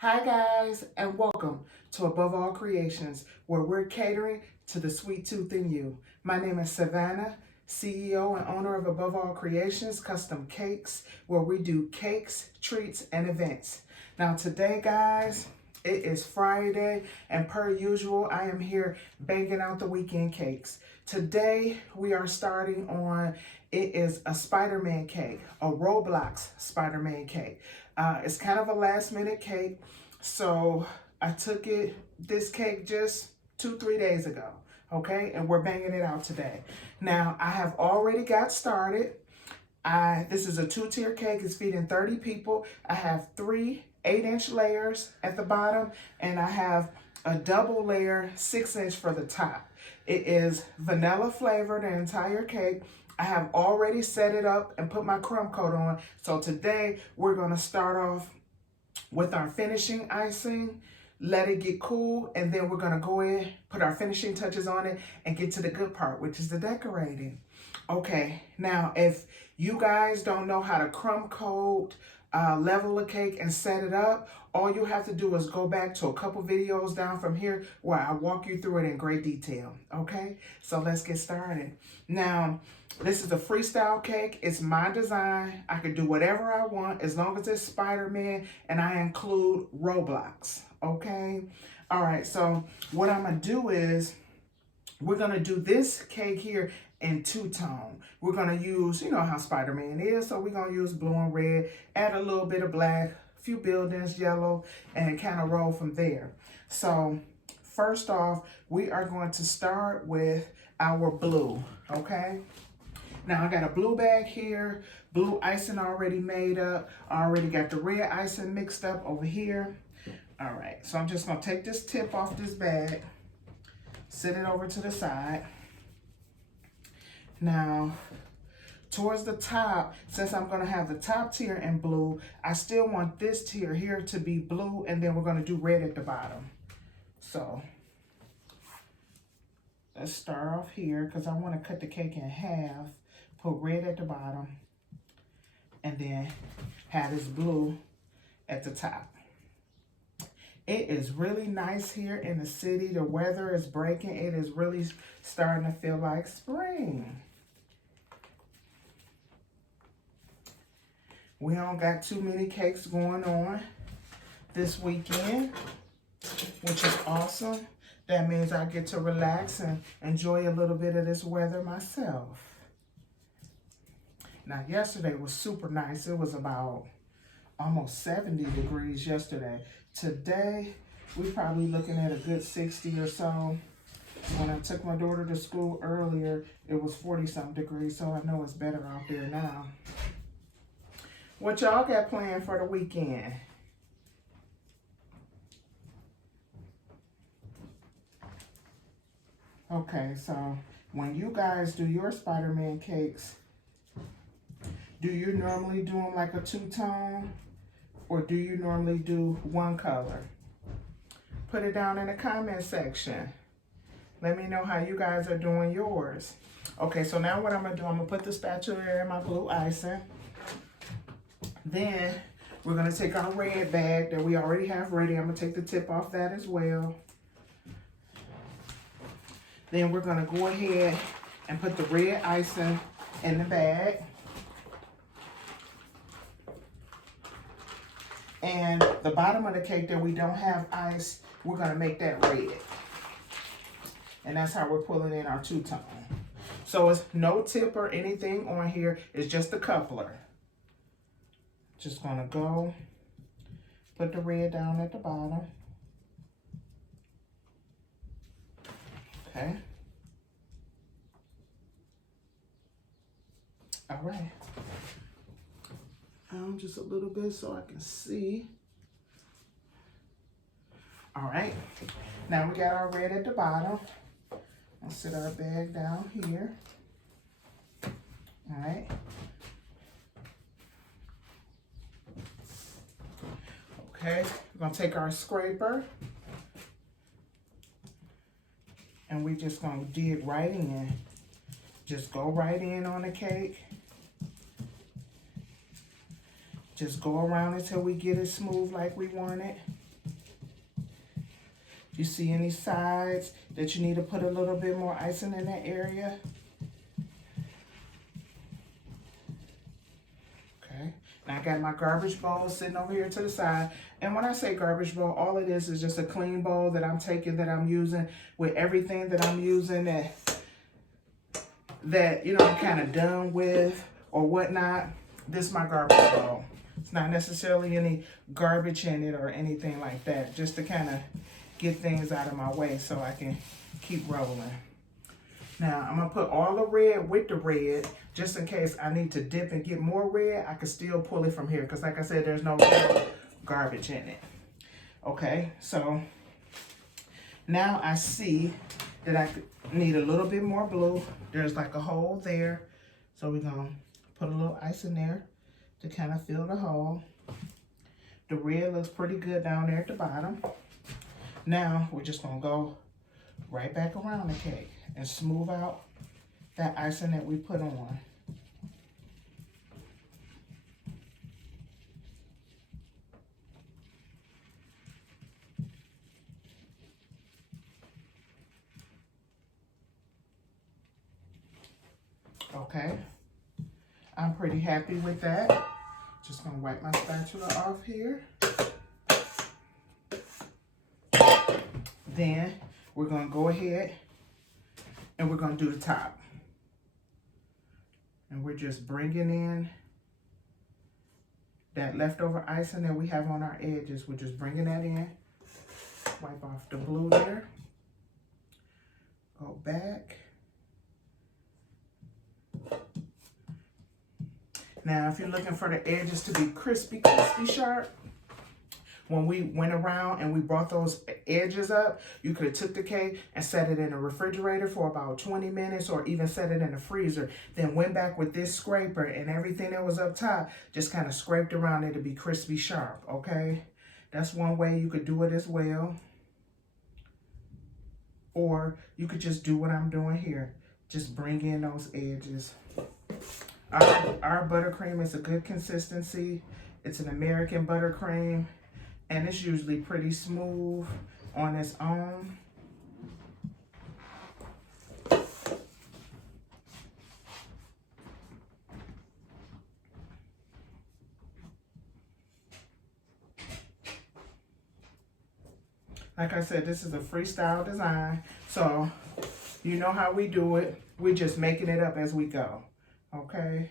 Hi, guys, and welcome to Above All Creations, where we're catering to the sweet tooth in you. My name is Savannah, CEO and owner of Above All Creations Custom Cakes, where we do cakes, treats, and events. Now, today, guys, it is Friday, and per usual, I am here banging out the weekend cakes. Today, we are starting on, it is a Spider-Man cake, a Roblox Spider-Man cake. It's kind of a last minute cake, so I took this cake just 2-3 days ago, okay? And we're banging it out today. Now, I have already got started. This is a 2-tier cake. It's feeding 30 people. I have 3 8-inch layers at the bottom, and I have a double layer 6-inch for the top. It is vanilla flavored, the entire cake. I have already set it up and put my crumb coat on. So today we're gonna start off with our finishing icing, let it get cool, and then we're gonna go in, put our finishing touches on it, and get to the good part, which is the decorating. Okay, now if you guys don't know how to crumb coat, level a cake and set it up, all you have to do is go back to a couple videos down from here where I walk you through it in great detail, okay? So let's get started. Now, this is a freestyle cake. It's my design. I can do whatever I want as long as it's Spider-Man and I include Roblox, okay? All right, so what I'm gonna do is we're gonna do this cake here in two-tone. We're gonna use, you know how Spider-Man is, so we're gonna use blue and red, add a little bit of black, a few buildings, yellow, and kind of roll from there. So first off, we are going to start with our blue, okay? Now I got a blue bag here, blue icing already made up. I already got the red icing mixed up over here. All right, so I'm just gonna take this tip off this bag, set it over to the side. Now, towards the top, since I'm gonna have the top tier in blue, I still want this tier here to be blue, and then we're gonna do red at the bottom. So, let's start off here, because I wanna cut the cake in half, put red at the bottom, and then have this blue at the top. It is really nice here in the city. The weather is breaking. It is really starting to feel like spring. We don't got too many cakes going on this weekend, which is awesome. That means I get to relax and enjoy a little bit of this weather myself. Now, yesterday was super nice. It was about almost 70 degrees yesterday. Today, we're probably looking at a good 60 or so. When I took my daughter to school earlier, it was 40-something degrees, so I know it's better out there now. What y'all got planned for the weekend? Okay, so when you guys do your Spider-Man cakes, do you normally do them like a two-tone? Or do you normally do one color? Put it down in the comment section. Let me know how you guys are doing yours. Okay, so now what I'm gonna do, I'm gonna put the spatula in my blue icing. Then we're gonna take our red bag that we already have ready. I'm gonna take the tip off that as well. Then we're gonna go ahead and put the red icing in the bag. And the bottom of the cake that we don't have ice, we're gonna make that red. And that's how we're pulling in our two-tone. So it's no tip or anything on here, it's just a coupler. Just gonna go, put the red down at the bottom. Okay. All right. Just a little bit so I can see. All right, now we got our red at the bottom. I'll set our bag down here. All right. Okay, we're gonna take our scraper and we just gonna dig right in. Just go right in on the cake. Just go around until we get it smooth like we want it. You see any sides that you need to put a little bit more icing in that area? Okay. Now I got my garbage bowl sitting over here to the side. And when I say garbage bowl, all it is just a clean bowl that I'm taking, that I'm using with everything that I'm using that you know, I'm kind of done with or whatnot. This is my garbage bowl. It's not necessarily any garbage in it or anything like that, just to kind of get things out of my way so I can keep rolling. Now I'm gonna put all the red with the red, just in case I need to dip and get more red. I can still pull it from here, because like I said, there's no garbage in it. Okay, so now I see that I need a little bit more blue. There's like a hole there, so we're gonna put a little ice in there to kind of fill the hole. The red looks pretty good down there at the bottom. Now we're just gonna go right back around the cake and smooth out that icing that we put on. Okay, I'm pretty happy with that. Just gonna wipe my spatula off here. Then we're gonna go ahead and we're gonna do the top. And we're just bringing in that leftover icing that we have on our edges. We're just bringing that in. Wipe off the blue there. Go back. Now, if you're looking for the edges to be crispy sharp, when we went around and we brought those edges up, you could have took the cake and set it in a refrigerator for about 20 minutes, or even set it in the freezer. Then went back with this scraper and everything that was up top, just kind of scraped around it to be crispy sharp, okay? That's one way you could do it as well. Or you could just do what I'm doing here. Just bring in those edges. Our buttercream is a good consistency. It's an American buttercream, and it's usually pretty smooth on its own. Like I said, this is a freestyle design, so you know how we do it. We're just making it up as we go, okay?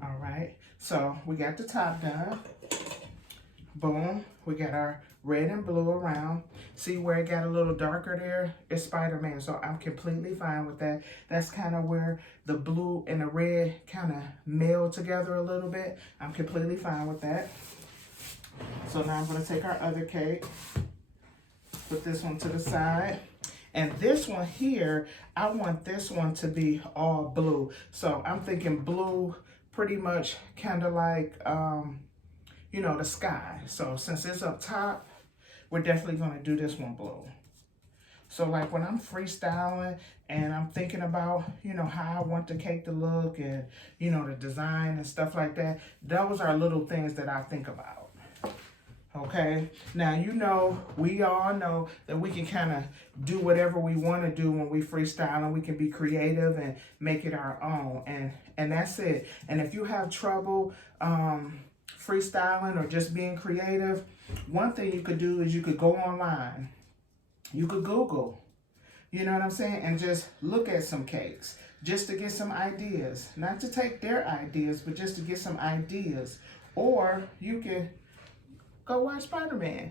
All right, so we got the top done. Boom, we got our red and blue around. See where it got a little darker there? It's Spider-Man, so I'm completely fine with that. That's kind of where the blue and the red kind of meld together a little bit. I'm completely fine with that. So now I'm gonna take our other cake, put this one to the side. And this one here, I want this one to be all blue. So I'm thinking blue, pretty much kind of like, you know, the sky. So since it's up top, we're definitely gonna do this one blue. So like when I'm freestyling and I'm thinking about, you know, how I want the cake to look and, you know, the design and stuff like that, those are little things that I think about. Okay, now you know, we all know that we can kind of do whatever we want to do when we freestyle, and we can be creative and make it our own, and that's it. And if you have trouble freestyling or just being creative, one thing you could do is you could go online, you could Google, you know what I'm saying, and just look at some cakes just to get some ideas, not to take their ideas, but just to get some ideas. Or you can go watch Spider-Man.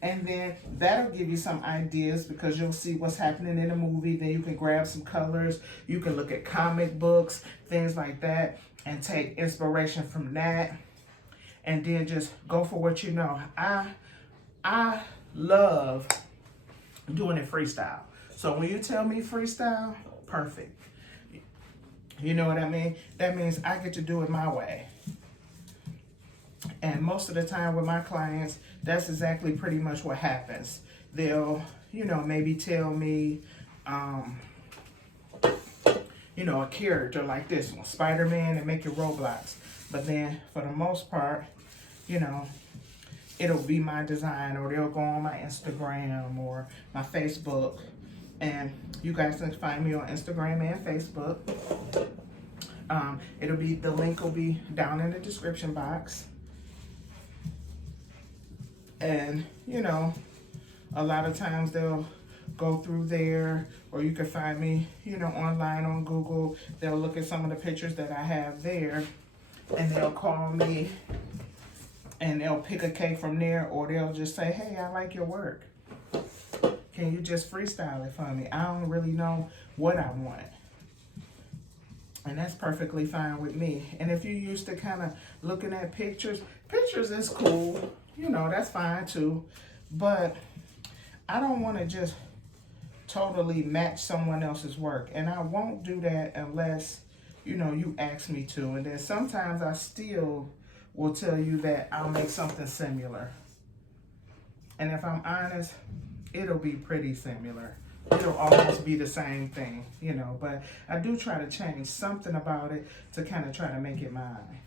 And then that'll give you some ideas, because you'll see what's happening in the movie. Then you can grab some colors. You can look at comic books, things like that, and take inspiration from that. And then just go for what you know. I love doing it freestyle. So when you tell me freestyle, perfect. You know what I mean? That means I get to do it my way. And most of the time with my clients, that's exactly pretty much what happens. They'll, you know, maybe tell me, you know, a character like this one, Spider-Man, and make your Roblox. But then for the most part, you know, it'll be my design, or they'll go on my Instagram or my Facebook. And you guys can find me on Instagram and Facebook. The link will be down in the description box. And, you know, a lot of times they'll go through there, or you can find me, you know, online on Google. They'll look at some of the pictures that I have there, and they'll call me, and they'll pick a cake from there, or they'll just say, hey, I like your work. Can you just freestyle it for me? I don't really know what I want. And that's perfectly fine with me. And if you're used to kind of looking at pictures is cool. You know, that's fine too. But I don't want to just totally match someone else's work. And I won't do that unless, you know, you ask me to. And then sometimes I still will tell you that I'll make something similar. And if I'm honest, it'll be pretty similar. It'll almost be the same thing, you know, but I do try to change something about it to kind of try to make it mine.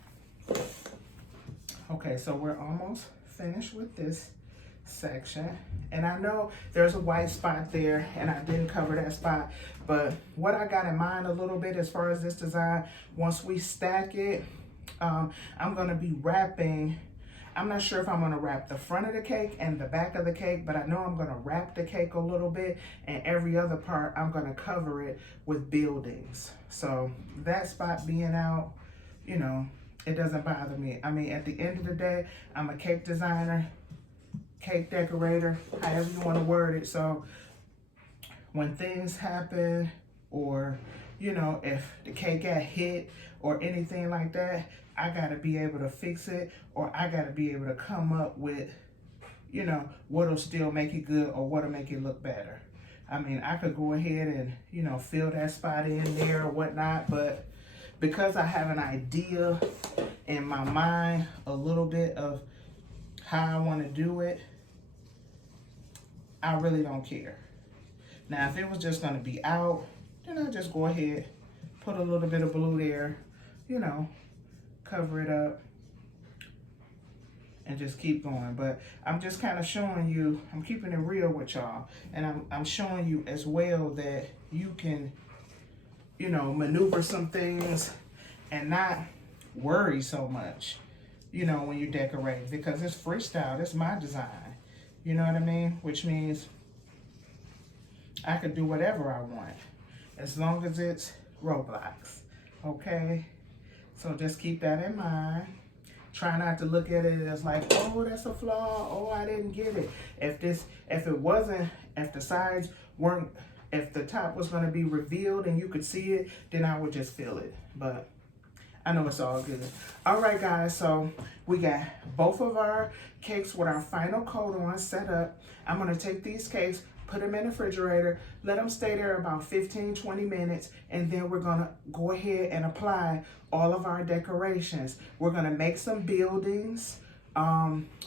Okay, so we're almost finished with this section. And I know there's a white spot there, and I didn't cover that spot, but what I got in mind a little bit as far as this design, once we stack it, I'm gonna be wrapping. I'm not sure if I'm gonna wrap the front of the cake and the back of the cake, but I know I'm gonna wrap the cake a little bit, and every other part I'm gonna cover it with buildings. So that spot being out, you know, it doesn't bother me. I mean, at the end of the day, I'm a cake designer, cake decorator, however you wanna word it. So when things happen, or, you know, if the cake got hit or anything like that, I gotta be able to fix it, or I gotta be able to come up with, you know, what'll still make it good or what'll make it look better. I mean, I could go ahead and, you know, fill that spot in there or whatnot, but because I have an idea in my mind, a little bit of how I wanna do it, I really don't care. Now, if it was just gonna be out, then I'll just go ahead, put a little bit of blue there, you know, cover it up, and just keep going. But I'm just kind of showing you, I'm keeping it real with y'all, and I'm showing you as well that you can, you know, maneuver some things and not worry so much, you know, when you decorate, because it's freestyle, it's my design, you know what I mean? Which means I could do whatever I want, as long as it's Roblox, okay? So just keep that in mind. Try not to look at it as like, oh, that's a flaw, oh, I didn't get it. If the sides weren't, if the top was gonna be revealed and you could see it, then I would just fill it. But I know it's all good. All right, guys, so we got both of our cakes with our final coat on set up. I'm gonna take these cakes, put them in the refrigerator, let them stay there about 15-20 minutes, and then we're gonna go ahead and apply all of our decorations. We're gonna make some buildings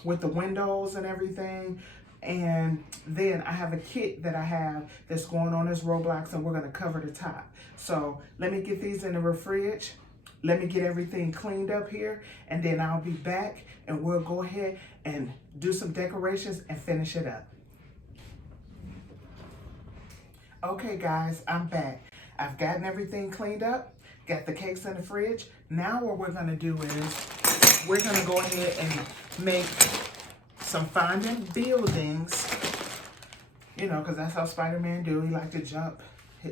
with the windows and everything, and then I have a kit that I have that's going on this Roblox, and we're gonna cover the top. So let me get these in the fridge. Let me get everything cleaned up here, and then I'll be back, and we'll go ahead and do some decorations and finish it up. Okay guys, I'm back. I've gotten everything cleaned up, got the cakes in the fridge. Now what we're gonna do is, we're gonna go ahead and make some fondant buildings, you know, because that's how Spider-Man do. He like to jump,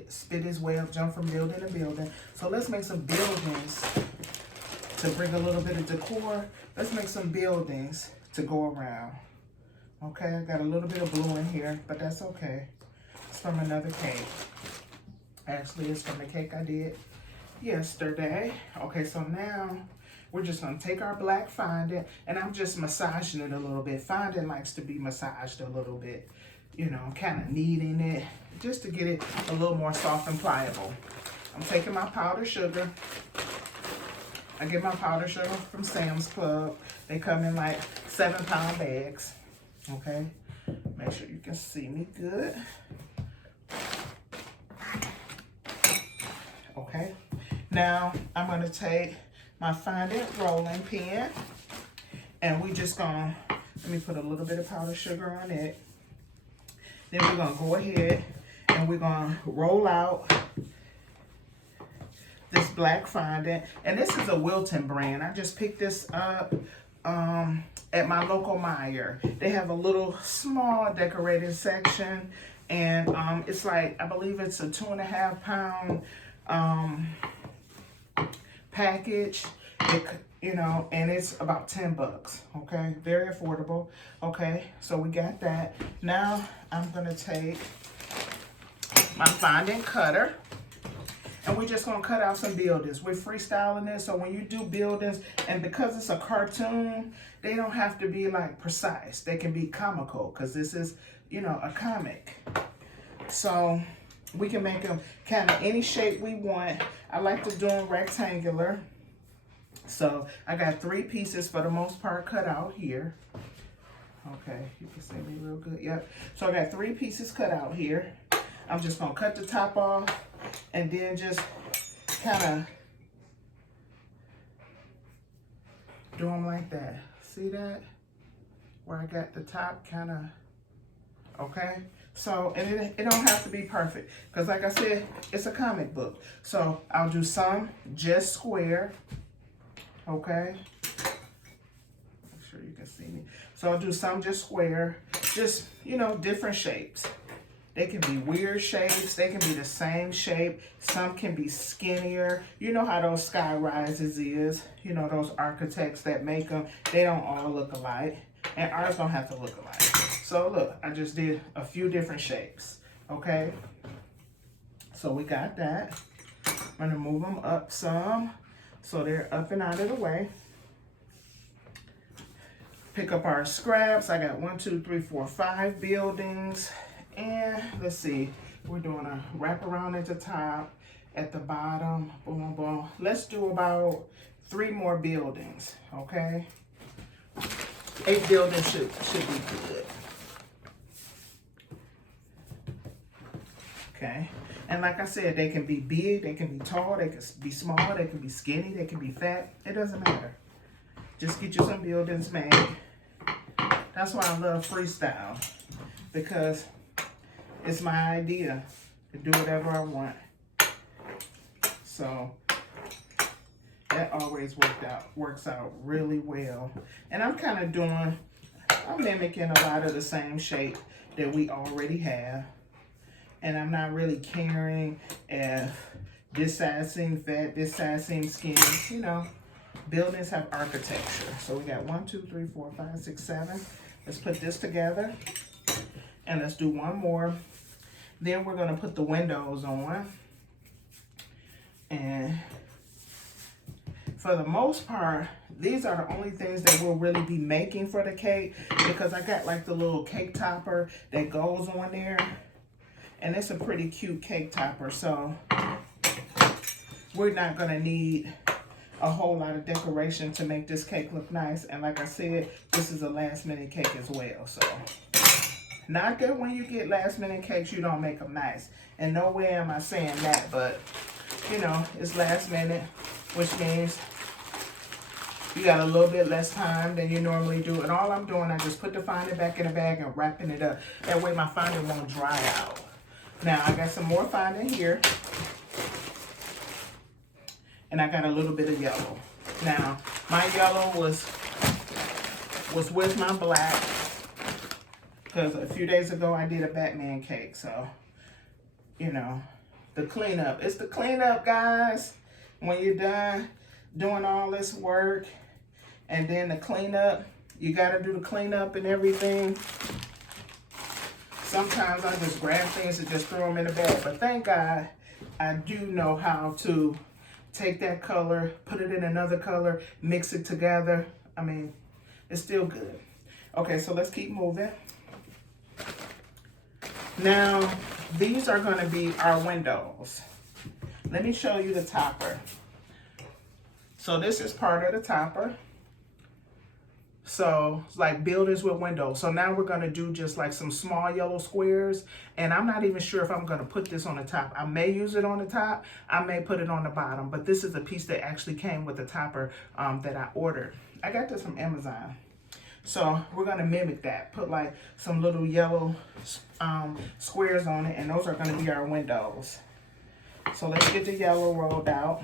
spit his way up, jump from building to building. So let's make some buildings to bring a little bit of decor. Let's make some buildings to go around. Okay, I got a little bit of blue in here, but that's okay. It's from another cake. Actually, it's from the cake I did yesterday. Okay, so now we're just gonna take our black fondant, and I'm just massaging it a little bit. Fondant likes to be massaged a little bit. You know, I'm kind of kneading it just to get it a little more soft and pliable. I'm taking my powdered sugar. I get my powdered sugar from Sam's Club. They come in like 7-pound bags. Okay, make sure you can see me good. Okay, okay? Now, I'm gonna take my Fondant rolling pin, and we just gonna, let me put a little bit of powdered sugar on it. Then we're gonna go ahead and we're gonna roll out this black fondant. And this is a Wilton brand. I just picked this up at my local Meijer. They have a little small decorated section, and it's like, I believe it's a 2.5 pound package. You know, and it's about 10 bucks, okay? Very affordable, okay? So we got that. Now I'm gonna take my fondant cutter, and we're just gonna cut out some buildings. We're freestyling this, so when you do buildings, and because it's a cartoon, they don't have to be like precise. They can be comical, because this is, you know, a comic. So we can make them kind of any shape we want. I like to do them rectangular. So I got 3 pieces for the most part cut out here. Okay, you can see me real good. Yep. So I got 3 pieces cut out here. I'm just gonna cut the top off and then just kind of do them like that. See that? Where I got the top kind of, okay? So, and it don't have to be perfect, because like I said, it's a comic book. So I'll do some just square. Okay, make sure you can see me. So I'll do some just square, just, you know, different shapes. They can be weird shapes, they can be the same shape, some can be skinnier. You know how those sky rises is, you know, those architects that make them, they don't all look alike, and ours don't have to look alike. So look, I just did a few different shapes, okay? So we got that. I'm gonna move them up some, so they're up and out of the way. Pick up our scraps. I got 1, 2, 3, 4, 5 buildings. And let's see, we're doing a wrap around at the top, at the bottom, boom, boom. Let's do about 3 more buildings, okay? 8 buildings should be good. Okay. And like I said, they can be big, they can be tall, they can be small, they can be skinny, they can be fat. It doesn't matter. Just get you some buildings made. That's why I love freestyle, because it's my idea to do whatever I want. So that always works out really well. And I'm kind of I'm mimicking a lot of the same shape that we already have. And I'm not really caring if this side seems fat, this side seems skinny. You know, buildings have architecture. So we got 1, 2, 3, 4, 5, 6, 7. Let's put this together. And let's do 1 more. Then we're gonna put the windows on. And for the most part, these are the only things that we'll really be making for the cake, because I got like the little cake topper that goes on there. And it's a pretty cute cake topper, so we're not gonna need a whole lot of decoration to make this cake look nice. And like I said, this is a last minute cake as well. So not that when you get last minute cakes, you don't make them nice. And no way am I saying that, but you know, it's last minute, which means you got a little bit less time than you normally do. And all I'm doing, I just put the fondant back in the bag and wrapping it up. That way my fondant won't dry out. Now I got some more fondant here, and I got a little bit of yellow. Now my yellow was with my black, because a few days ago I did a Batman cake. So, you know, the cleanup. It's the cleanup, guys. When you're done doing all this work, and then the cleanup, you got to do the cleanup and everything. Sometimes I just grab things and just throw them in the bag. But thank God I do know how to take that color, put it in another color, mix it together. I mean, it's still good. Okay, so let's keep moving. Now, these are going to be our windows. Let me show you the topper. So this is part of the topper. So it's like buildings with windows. So now we're gonna do just like some small yellow squares. And I'm not even sure if I'm gonna put this on the top. I may use it on the top. I may put it on the bottom. But this is a piece that actually came with the topper that I ordered. I got this from Amazon. So we're gonna mimic that. Put like some little yellow squares on it, and those are gonna be our windows. So let's get the yellow rolled out.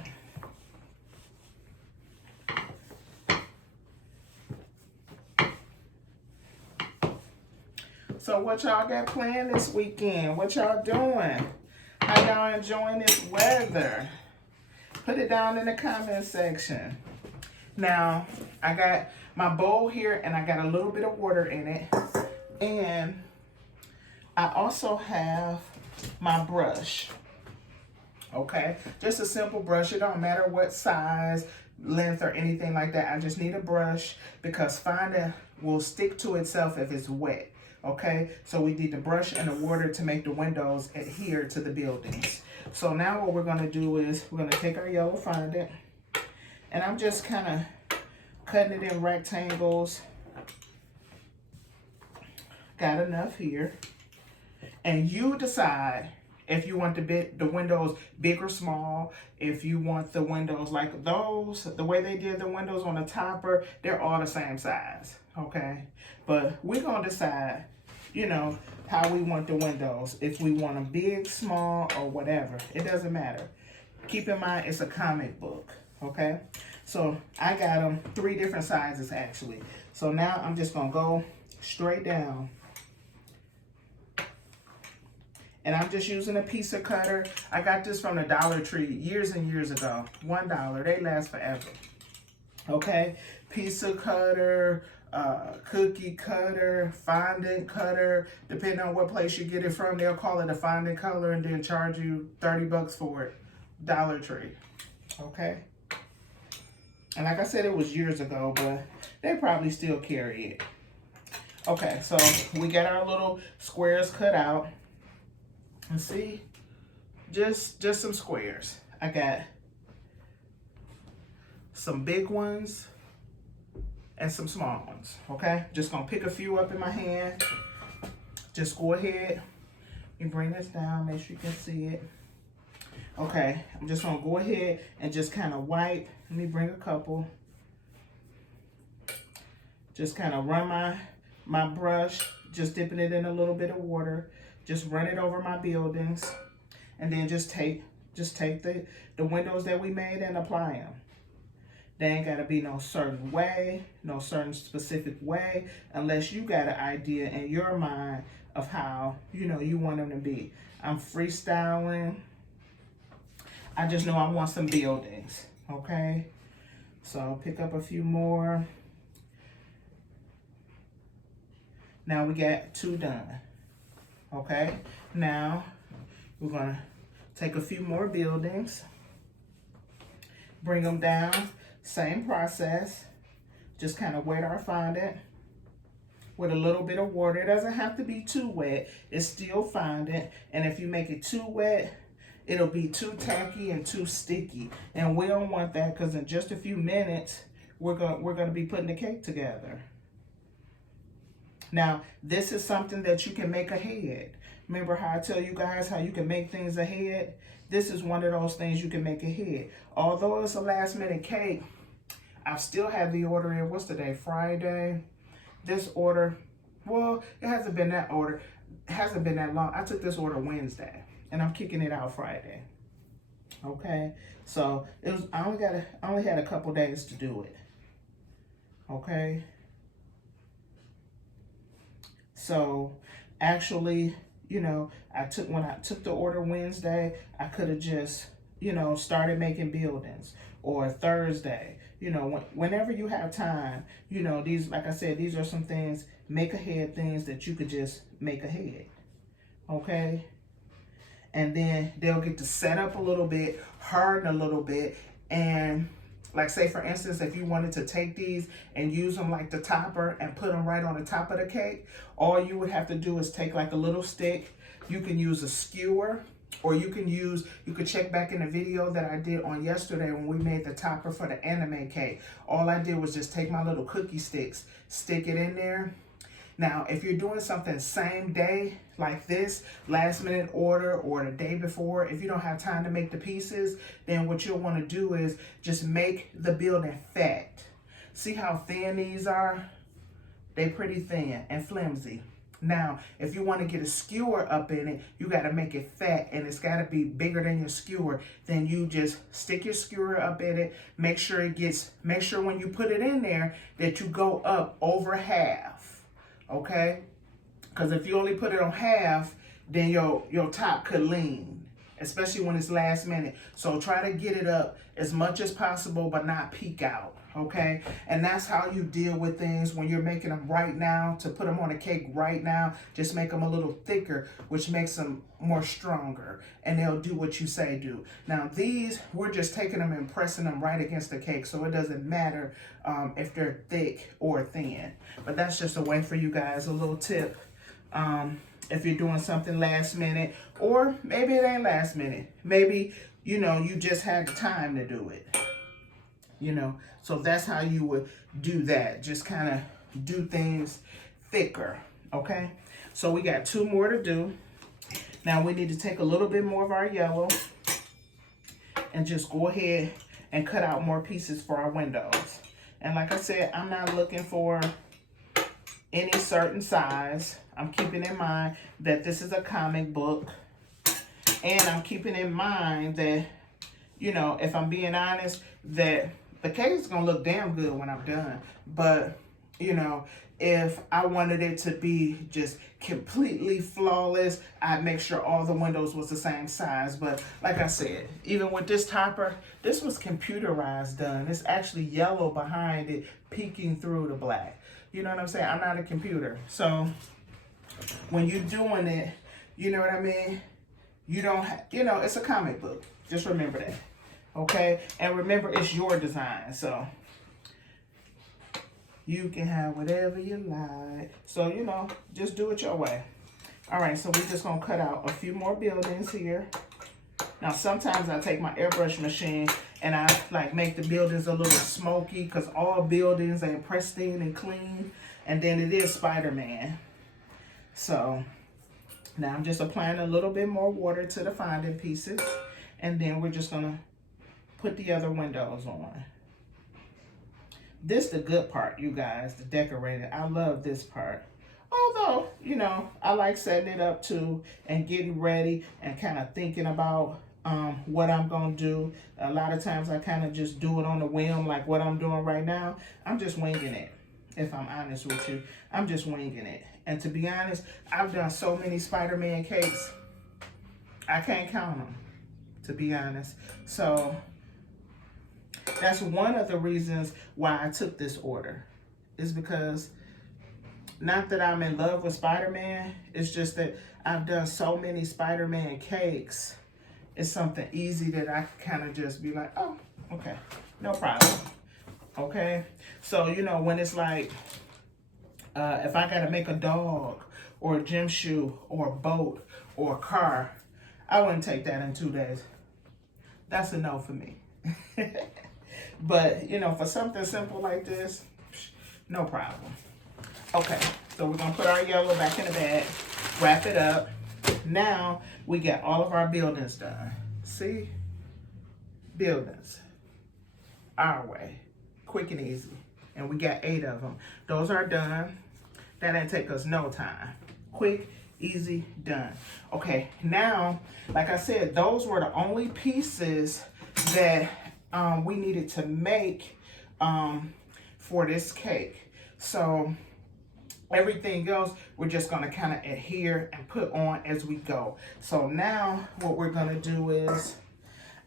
So what y'all got planned this weekend? What y'all doing? How y'all enjoying this weather? Put it down in the comment section. Now, I got my bowl here and I got a little bit of water in it. And I also have my brush. Okay, just a simple brush. It don't matter what size, length, or anything like that. I just need a brush because fondant will stick to itself if it's wet. Okay, so we need the brush and the water to make the windows adhere to the buildings. So now what we're going to do is we're going to take our yellow fondant, and I'm just kind of cutting it in rectangles. Got enough here. And you decide if you want the windows big or small. If you want the windows like those, the way they did the windows on the topper, they're all the same size, okay? But we're gonna decide, you know, how we want the windows. If we want them big, small, or whatever, it doesn't matter. Keep in mind, it's a comic book, okay? So I got them 3 different sizes actually. So now I'm just gonna go straight down. And I'm just using a pizza cutter. I got this from the Dollar Tree years and years ago. $1, they last forever. Okay, pizza cutter, cookie cutter, fondant cutter. Depending on what place you get it from, they'll call it a fondant color and then charge you 30 bucks for it. Dollar Tree, okay? And like I said, it was years ago, but they probably still carry it. Okay, so we got our little squares cut out. And see, just some squares. I got some big ones and some small ones, okay? Just gonna pick a few up in my hand. Just go ahead and bring this down, make sure you can see it. Okay, I'm just gonna go ahead and just kind of wipe. Let me bring a couple. Just kind of run my brush, just dipping it in a little bit of water. Just run it over my buildings, and then just take the windows that we made and apply them. They ain't gotta be no certain way, no certain specific way, unless you got an idea in your mind of how, you know, you want them to be. I'm freestyling. I just know I want some buildings, okay? So I'll pick up a few more. Now we got 2 done. Okay, now we're gonna take a few more buildings, bring them down, same process, just kind of wet our fondant with a little bit of water. It doesn't have to be too wet, it's still fondant, and if you make it too wet, it'll be too tacky and too sticky, and we don't want that because in just a few minutes, we're gonna be putting the cake together. Now, this is something that you can make ahead. Remember how I tell you guys how you can make things ahead? This is one of those things you can make ahead. Although it's a last minute cake, I still have the order in. What's today? Friday. This order, well, it hasn't been that order. It hasn't been that long. I took this order Wednesday, and I'm kicking it out Friday. Okay, so it was. I only had a couple days to do it. Okay. So actually, you know, when I took the order Wednesday, I could have just, you know, started making buildings, or Thursday, you know, whenever you have time, you know, these, like I said, these are some things, make ahead things that you could just make ahead. Okay. And then they'll get to set up a little bit, harden a little bit, and like say for instance, if you wanted to take these and use them like the topper and put them right on the top of the cake, all you would have to do is take like a little stick. You can use a skewer Or you could check back in the video that I did on yesterday when we made the topper for the anime cake. All I did was just take my little cookie sticks, stick it in there. Now, if you're doing something same day like this, last minute order or the day before, if you don't have time to make the pieces, then what you'll want to do is just make the building fat. See how thin these are? They pretty thin and flimsy. Now, if you want to get a skewer up in it, you got to make it fat, and it's got to be bigger than your skewer. Then you just stick your skewer up in it. Make sure when you put it in there that you go up over half, okay? Because if you only put it on half, then your top could lean, especially when it's last minute. So try to get it up as much as possible, but not peek out. Okay, and that's how you deal with things when you're making them right now. To put them on a cake right now, just make them a little thicker, which makes them more stronger, and they'll do what you say do. Now these, we're just taking them and pressing them right against the cake, so it doesn't matter if they're thick or thin. But that's just a way for you guys, a little tip. If you're doing something last minute, or maybe it ain't last minute, maybe you just had the time to do it. So that's how you would do that. Just kind of do things thicker, okay? So we got 2 more to do. Now we need to take a little bit more of our yellow and just go ahead and cut out more pieces for our windows. And like I said, I'm not looking for any certain size. I'm keeping in mind that this is a comic book. And I'm keeping in mind that, if I'm being honest, that the cake is going to look damn good when I'm done. But, if I wanted it to be just completely flawless, I'd make sure all the windows was the same size. But like I said, even with this topper, this was computerized done. It's actually yellow behind it, peeking through the black. You know what I'm saying? I'm not a computer. So when you're doing it, you know what I mean? You don't have, it's a comic book. Just remember that. Okay, and remember, it's your design, so you can have whatever you like. So, just do it your way. All right, so we're just going to cut out a few more buildings here. Now, sometimes I take my airbrush machine and I make the buildings a little smoky, because all buildings ain't pristine and clean. And then it is Spider-Man. So now I'm just applying a little bit more water to the fondant pieces. And then we're just going to put the other windows on. This the good part, you guys, the decorating. I love this part. Although, I like setting it up too and getting ready and kind of thinking about what I'm going to do. A lot of times I kind of just do it on a whim, like what I'm doing right now. I'm just winging it, if I'm honest with you. I'm just winging it. And to be honest, I've done so many Spider-Man cakes, I can't count them, to be honest. So that's one of the reasons why I took this order, is because not that I'm in love with Spider-Man, it's just that I've done so many Spider-Man cakes. It's something easy that I can kind of just be like, oh, okay, no problem. Okay, so when it's like, if I gotta make a dog or a gym shoe or a boat or a car, I wouldn't take that in 2 days. That's a no for me. But, for something simple like this, no problem. Okay, so we're going to put our yellow back in the bag, wrap it up. Now, we got all of our buildings done. See? Buildings. Our way. Quick and easy. And we got 8 of them. Those are done. That didn't take us no time. Quick, easy, done. Okay, now, like I said, those were the only pieces that we needed to make for this cake. So everything else, we're just going to kind of adhere and put on as we go. So now what we're going to do is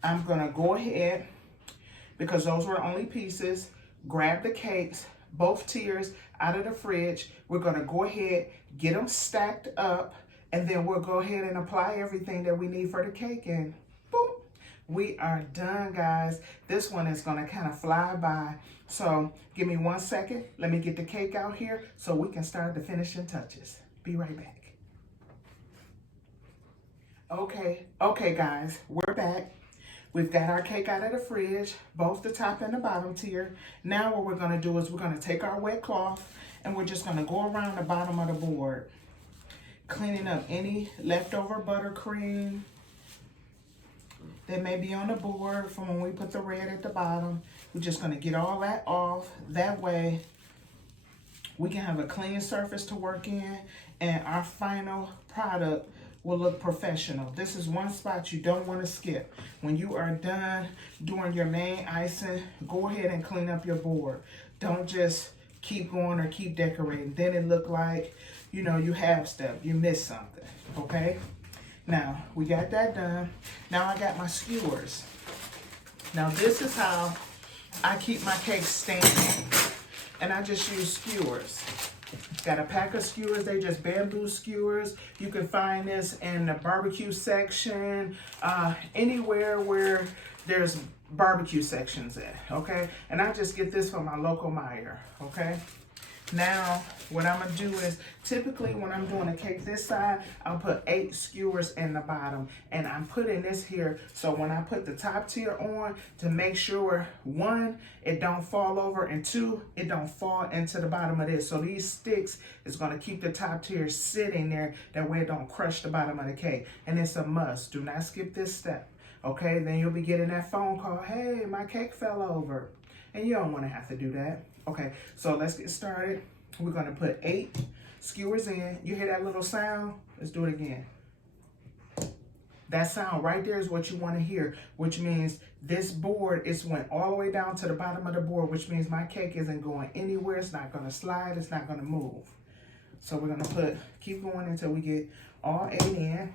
I'm going to go ahead, because those were the only pieces, grab the cakes, both tiers, out of the fridge. We're going to go ahead, get them stacked up, and then we'll go ahead and apply everything that we need for the cake, and boom, we are done, guys. This one is going to kind of fly by. So give me 1 second. Let me get the cake out here so we can start the finishing touches. Be right back. Okay guys, we're back. We've got our cake out of the fridge, both the top and the bottom tier. Now what we're gonna do is we're gonna take our wet cloth and we're just gonna go around the bottom of the board, cleaning up any leftover buttercream that may be on the board from when we put the red at the bottom. We're just gonna get all that off. That way we can have a clean surface to work in and our final product will look professional. This is one spot you don't want to skip. When you are done doing your main icing, go ahead and clean up your board. Don't just keep going or keep decorating. Then it look like, you know, you have stuff, you missed something, okay? Now, we got that done. Now I got my skewers. Now this is how I keep my cake standing. And I just use skewers. Got a pack of skewers, they just bamboo skewers. You can find this in the barbecue section, anywhere where there's barbecue sections at, okay? And I just get this from my local Meijer, okay? Now, what I'm gonna do is, typically when I'm doing a cake this side, I'll put 8 skewers in the bottom. And I'm putting this here, so when I put the top tier on, to make sure, 1, it don't fall over, and 2, it don't fall into the bottom of this. So these sticks is gonna keep the top tier sitting there, that way it don't crush the bottom of the cake. And it's a must, do not skip this step, okay? Then you'll be getting that phone call, hey, my cake fell over. And you don't wanna have to do that. Okay, so let's get started. We're gonna put 8 skewers in. You hear that little sound? Let's do it again. That sound right there is what you wanna hear, which means this board is went all the way down to the bottom of the board, which means my cake isn't going anywhere. It's not gonna slide, it's not gonna move. So we're gonna keep going until we get all 8 in.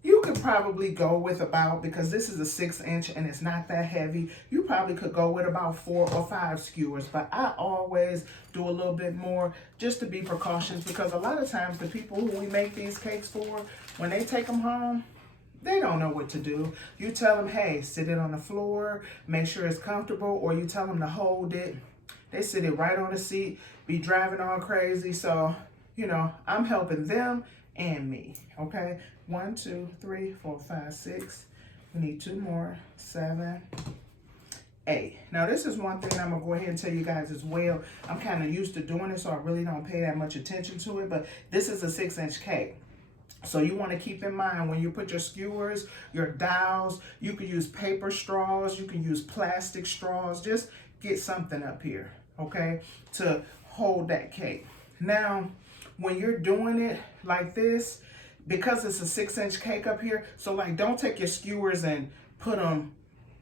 You could probably go with about, because this is a 6-inch and it's not that heavy, you probably could go with about 4 or 5 skewers, but I always do a little bit more just to be precautious, because a lot of times the people who we make these cakes for, when they take them home, they don't know what to do. You tell them, hey, sit it on the floor, make sure it's comfortable, or you tell them to hold it. They sit it right on the seat, be driving all crazy. So, you know, I'm helping them and me, okay? 1, 2, 3, 4, 5, 6. We need 2 more. 7, 8. Now this is one thing I'm gonna go ahead and tell you guys as well. I'm kind of used to doing it, so I really don't pay that much attention to it, but this is a 6-inch cake. So you want to keep in mind when you put your skewers, your dowels, you can use paper straws, you can use plastic straws, just get something up here, okay, to hold that cake. Now, when you're doing it like this, because it's a 6-inch cake up here, so like don't take your skewers and put them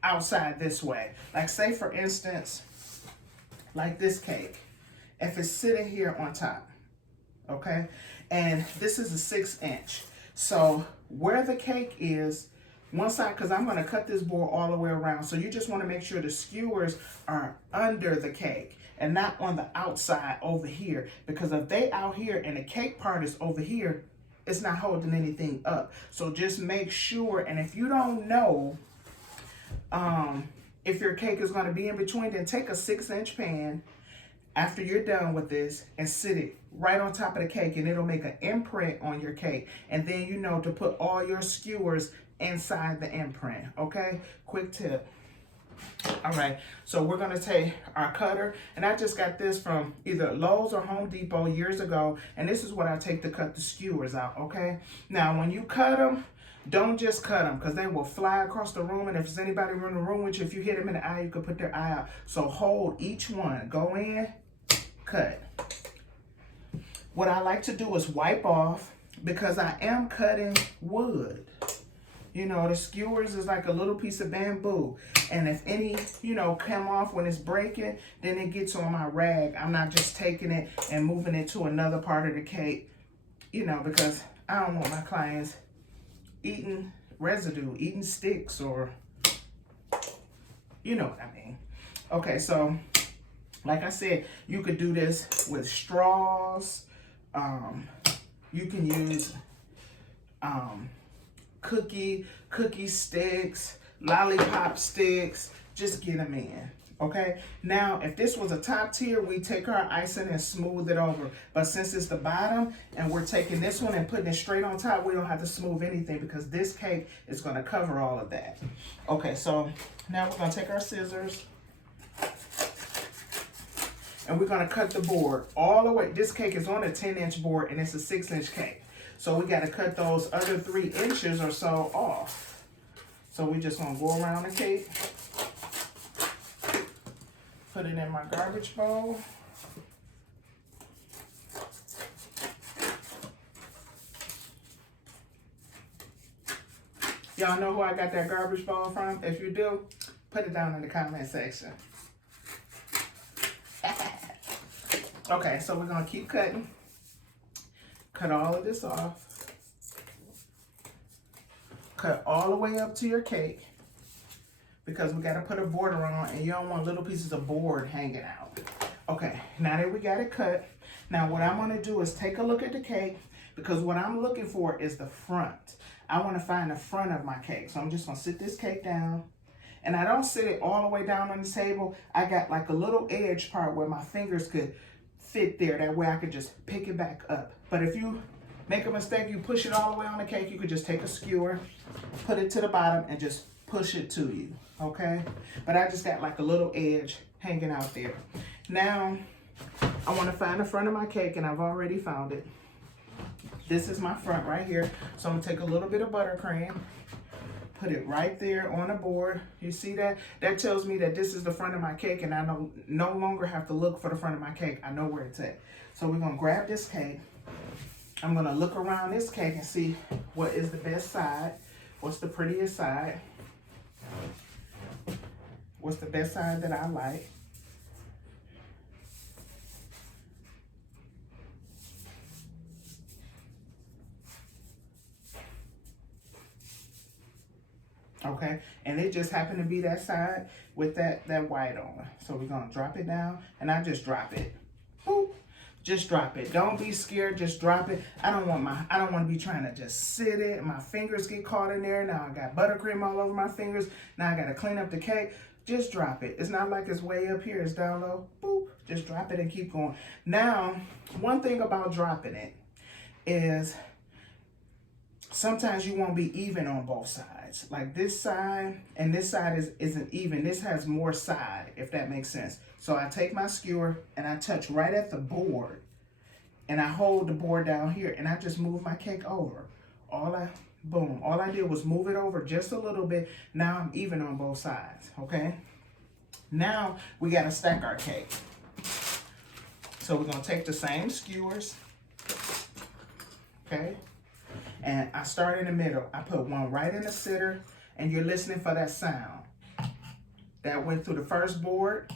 outside this way. Like say for instance, like this cake, if it's sitting here on top, okay? And this is a 6-inch. So where the cake is, one side, because I'm gonna cut this board all the way around, so you just wanna make sure the skewers are under the cake and not on the outside over here, because if they out here and the cake part is over here, it's not holding anything up. So just make sure, and if you don't know if your cake is gonna be in between, then take a 6-inch pan after you're done with this and sit it right on top of the cake, and it'll make an imprint on your cake. And then you know to put all your skewers inside the imprint, okay? Quick tip. All right, so we're gonna take our cutter, and I just got this from either Lowe's or Home Depot years ago, and this is what I take to cut the skewers out, okay? Now, when you cut them, don't just cut them, because they will fly across the room, and if there's anybody in the room with you, if you hit them in the eye, you could put their eye out. So hold each one, go in, cut. What I like to do is wipe off, because I am cutting wood. You know, the skewers is like a little piece of bamboo. And if any, you know, come off when it's breaking, then it gets on my rag. I'm not just taking it and moving it to another part of the cake, you know, because I don't want my clients eating residue, eating sticks, or, you know what I mean. Okay, so like I said, you could do this with straws. You can use cookie sticks, lollipop sticks. Just get them in. Okay, now if this was a top tier, we take our icing and smooth it over. But since it's the bottom and we're taking this one and putting it straight on top, we don't have to smooth anything because this cake is gonna cover all of that. Okay, so now we're gonna take our scissors and we're gonna cut the board all the way. This cake is on a 10-inch board and it's a 6-inch cake. So we gotta cut those other 3 inches or so off. So we just gonna go around the cake. Put it in my garbage bowl. Y'all know who I got that garbage bowl from? If you do, put it down in the comment section. Okay, so we're gonna keep cutting. Cut all of this off. Cut all the way up to your cake, because we got to put a border on and you don't want little pieces of board hanging out. Okay, now that we got it cut, now what I'm going to do is take a look at the cake, because what I'm looking for is the front. I want to find the front of my cake. So I'm just going to sit this cake down, and I don't sit it all the way down on the table. I got like a little edge part where my fingers could fit there. That way I could just pick it back up. But if you make a mistake, you push it all the way on the cake, you could just take a skewer, put it to the bottom and just push it to you. Okay, but I just got like a little edge hanging out there. Now I want to find the front of my cake, and I've already found it. This is my front right here. So I'm gonna take a little bit of buttercream, put it right there on the board. You see that? That tells me that this is the front of my cake, and I no longer have to look for the front of my cake. I know where it's at. So we're gonna grab this cake. I'm gonna look around this cake and see what is the best side, what's the prettiest side. What's the best side that I like? Okay, and it just happened to be that side with that white on. So we're gonna drop it down, and I just drop it. Boop. Just drop it. Don't be scared, just drop it. I don't want to be trying to just sit it. My fingers get caught in there. Now I got buttercream all over my fingers. Now I gotta clean up the cake. Just drop it. It's not like it's way up here, it's down low. Boop, just drop it and keep going. Now, one thing about dropping it is sometimes you won't be even on both sides. Like this side and this side isn't even. This has more side, if that makes sense. So I take my skewer and I touch right at the board and I hold the board down here and I just move my cake over. Boom. All I did was move it over just a little bit. Now I'm even on both sides, okay? Now we got to stack our cake. So we're going to take the same skewers, okay? And I start in the middle. I put one right in the center, and you're listening for that sound. That went through the first board,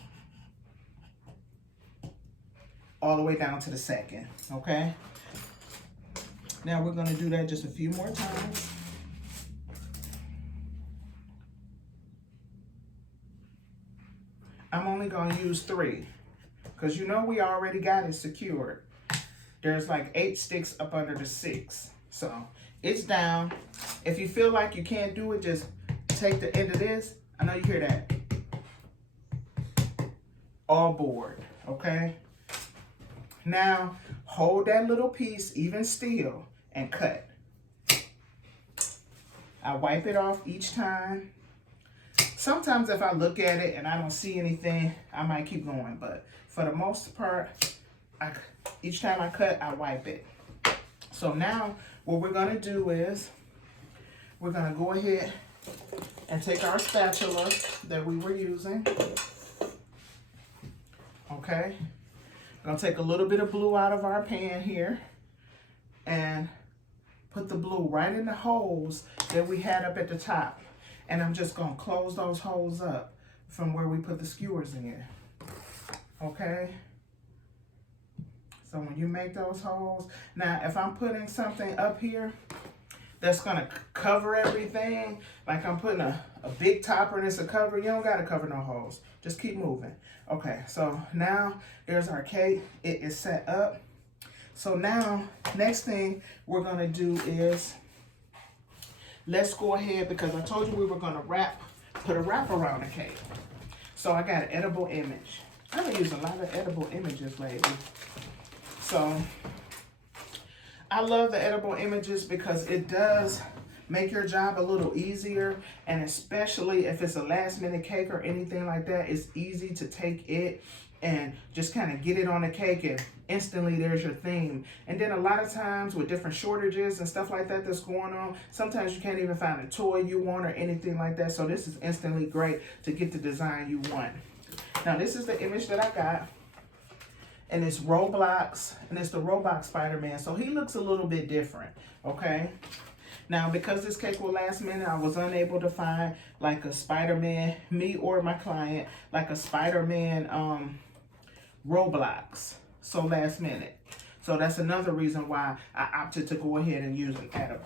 all the way down to the second, okay? Now we're gonna do that just a few more times. I'm only gonna use 3, because you know we already got it secured. There's like 8 sticks up under the 6. So it's down. If you feel like you can't do it, just take the end of this. I know you hear that. All board, okay? Now hold that little piece even still and cut. I wipe it off each time. Sometimes if I look at it and I don't see anything, I might keep going, but for the most part, each time I cut, I wipe it. So now what we're gonna do is we're gonna go ahead and take our spatula that we were using. Okay, gonna take a little bit of blue out of our pan here and put the blue right in the holes that we had up at the top. And I'm just gonna close those holes up from where we put the skewers in. Okay? So when you make those holes, now if I'm putting something up here that's gonna cover everything, like I'm putting a big topper and it's a cover, you don't gotta cover no holes. Just keep moving. Okay, so now there's our cake. It is set up. So now, next thing we're gonna do is, let's go ahead, because I told you we were gonna put a wrap around the cake. So I got an edible image. I've been using a lot of edible images lately. So I love the edible images because it does make your job a little easier, and especially if it's a last minute cake or anything like that, it's easy to take it and just kind of get it on the cake and instantly there's your theme. And then a lot of times with different shortages and stuff like that that's going on, sometimes you can't even find a toy you want or anything like that. So this is instantly great to get the design you want. Now this is the image that I got, and it's Roblox, and it's the Roblox Spider-Man. So he looks a little bit different, okay? Now, because this cake was last minute, I was unable to find like a Spider-Man, me or my client, like a Spider-Man Roblox. So last minute. So that's another reason why I opted to go ahead and use an edible.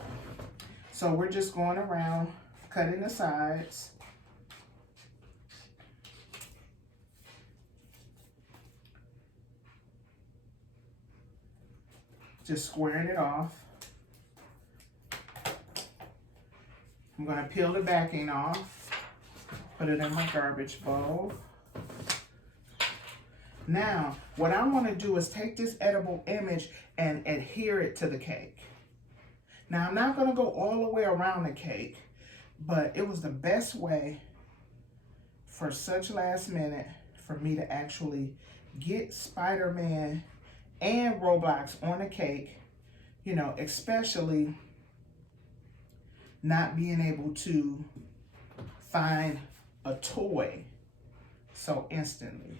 So we're just going around cutting the sides. Just squaring it off. I'm going to peel the backing off, put it in my garbage bowl. Now, what I want to do is take this edible image and adhere it to the cake. Now, I'm not going to go all the way around the cake, but it was the best way for such last minute for me to actually get Spider-Man and Roblox on the cake, you know, especially not being able to find a toy so instantly.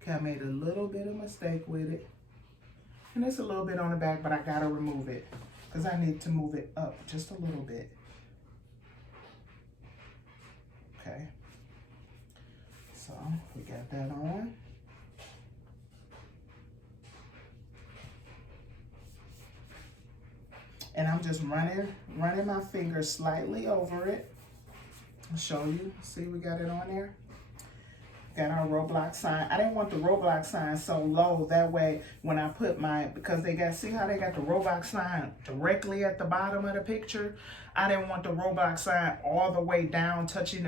Okay, I made a little bit of mistake with it. And it's a little bit on the back, but I gotta remove it because I need to move it up just a little bit. Okay. So we got that on. And I'm just running my finger slightly over it. I'll show you. See, we got it on there. Got our Roblox sign. I didn't want the Roblox sign so low. That way, when I put because they got, see how they got the Roblox sign directly at the bottom of the picture? I didn't want the Roblox sign all the way down, touching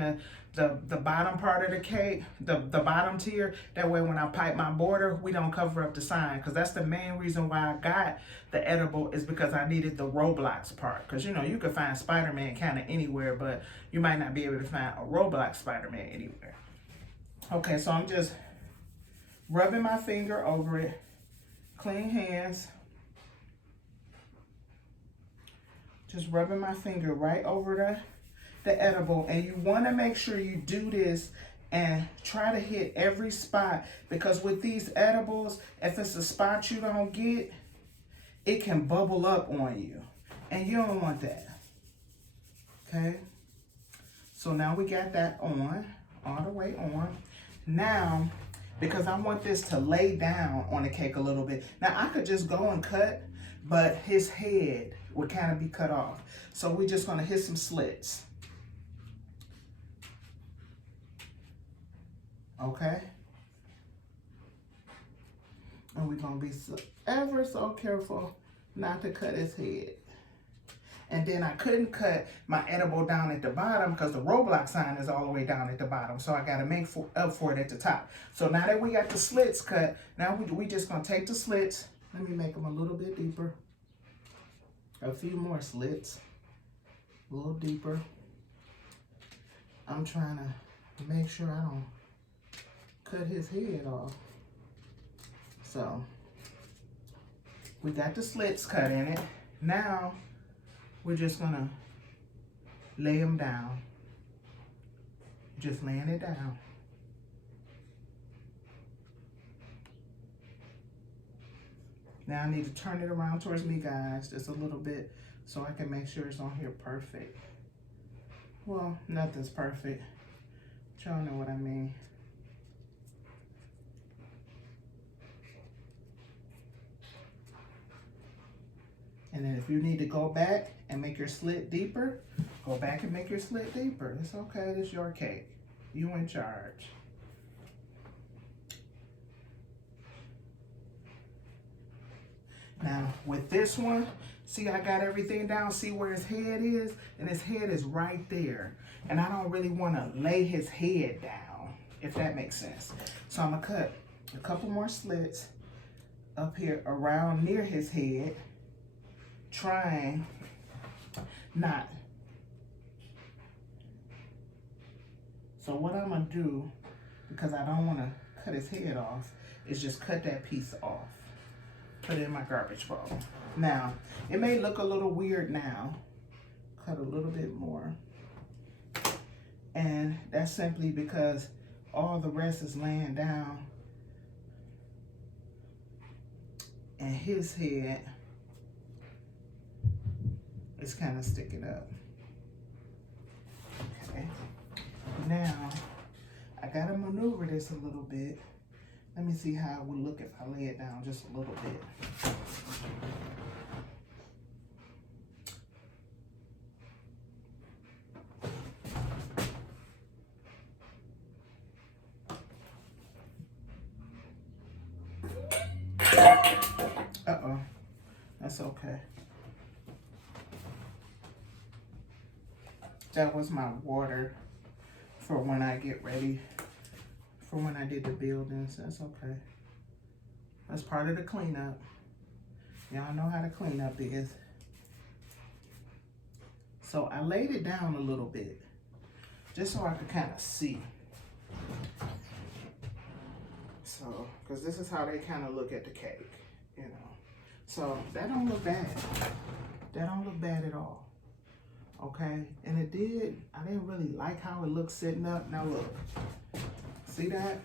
the bottom part of the cake, the bottom tier. That way, when I pipe my border, we don't cover up the sign. Because that's the main reason why I got the edible, is because I needed the Roblox part. Because, you know, you can find Spider-Man kind of anywhere, but you might not be able to find a Roblox Spider-Man anywhere. Okay, so I'm just rubbing my finger over it. Clean hands. Just rubbing my finger right over the edible. And you want to make sure you do this and try to hit every spot, because with these edibles, if it's a spot you don't get, it can bubble up on you. And you don't want that. Okay? So now we got that on, all the way on. Now, because I want this to lay down on the cake a little bit. Now, I could just go and cut, but his head would kind of be cut off. So we're just going to hit some slits. Okay? And we're going to be ever so careful not to cut his head. And then I couldn't cut my edible down at the bottom because the Roblox sign is all the way down at the bottom. So I got to make up for it at the top. So now that we got the slits cut, now we just going to take the slits. Let me make them a little bit deeper. A few more slits. A little deeper. I'm trying to make sure I don't cut his head off. So we got the slits cut in it. Now we're just gonna lay them down. Just laying it down. Now I need to turn it around towards me, guys, just a little bit so I can make sure it's on here perfect. Well, nothing's perfect. But y'all know what I mean. And then if you need to go back and make your slit deeper, go back and make your slit deeper. It's okay, it's your cake. You in charge. Now, with this one, see I got everything down. See where his head is? And his head is right there. And I don't really want to lay his head down, if that makes sense. So I'm gonna cut a couple more slits up here around near his head, trying not. So what I'm gonna do, because I don't want to cut his head off, is just cut that piece off. Put it in my garbage bowl. Now, it may look a little weird now. Cut a little bit more. And that's simply because all the rest is laying down. And his head is kind of sticking up. Okay. Now, I gotta maneuver this a little bit. Let me see how it would look if I lay it down just a little bit. Uh-oh, that's okay. That was my water for when I get ready, for when I did the buildings. That's okay. That's part of the cleanup. Y'all know how to clean up is. So I laid it down a little bit, just so I could kind of see. So, because this is how they kind of look at the cake, you know. So that don't look bad. That don't look bad at all. Okay, and it did, I didn't really like how it looked sitting up. Now look, see that?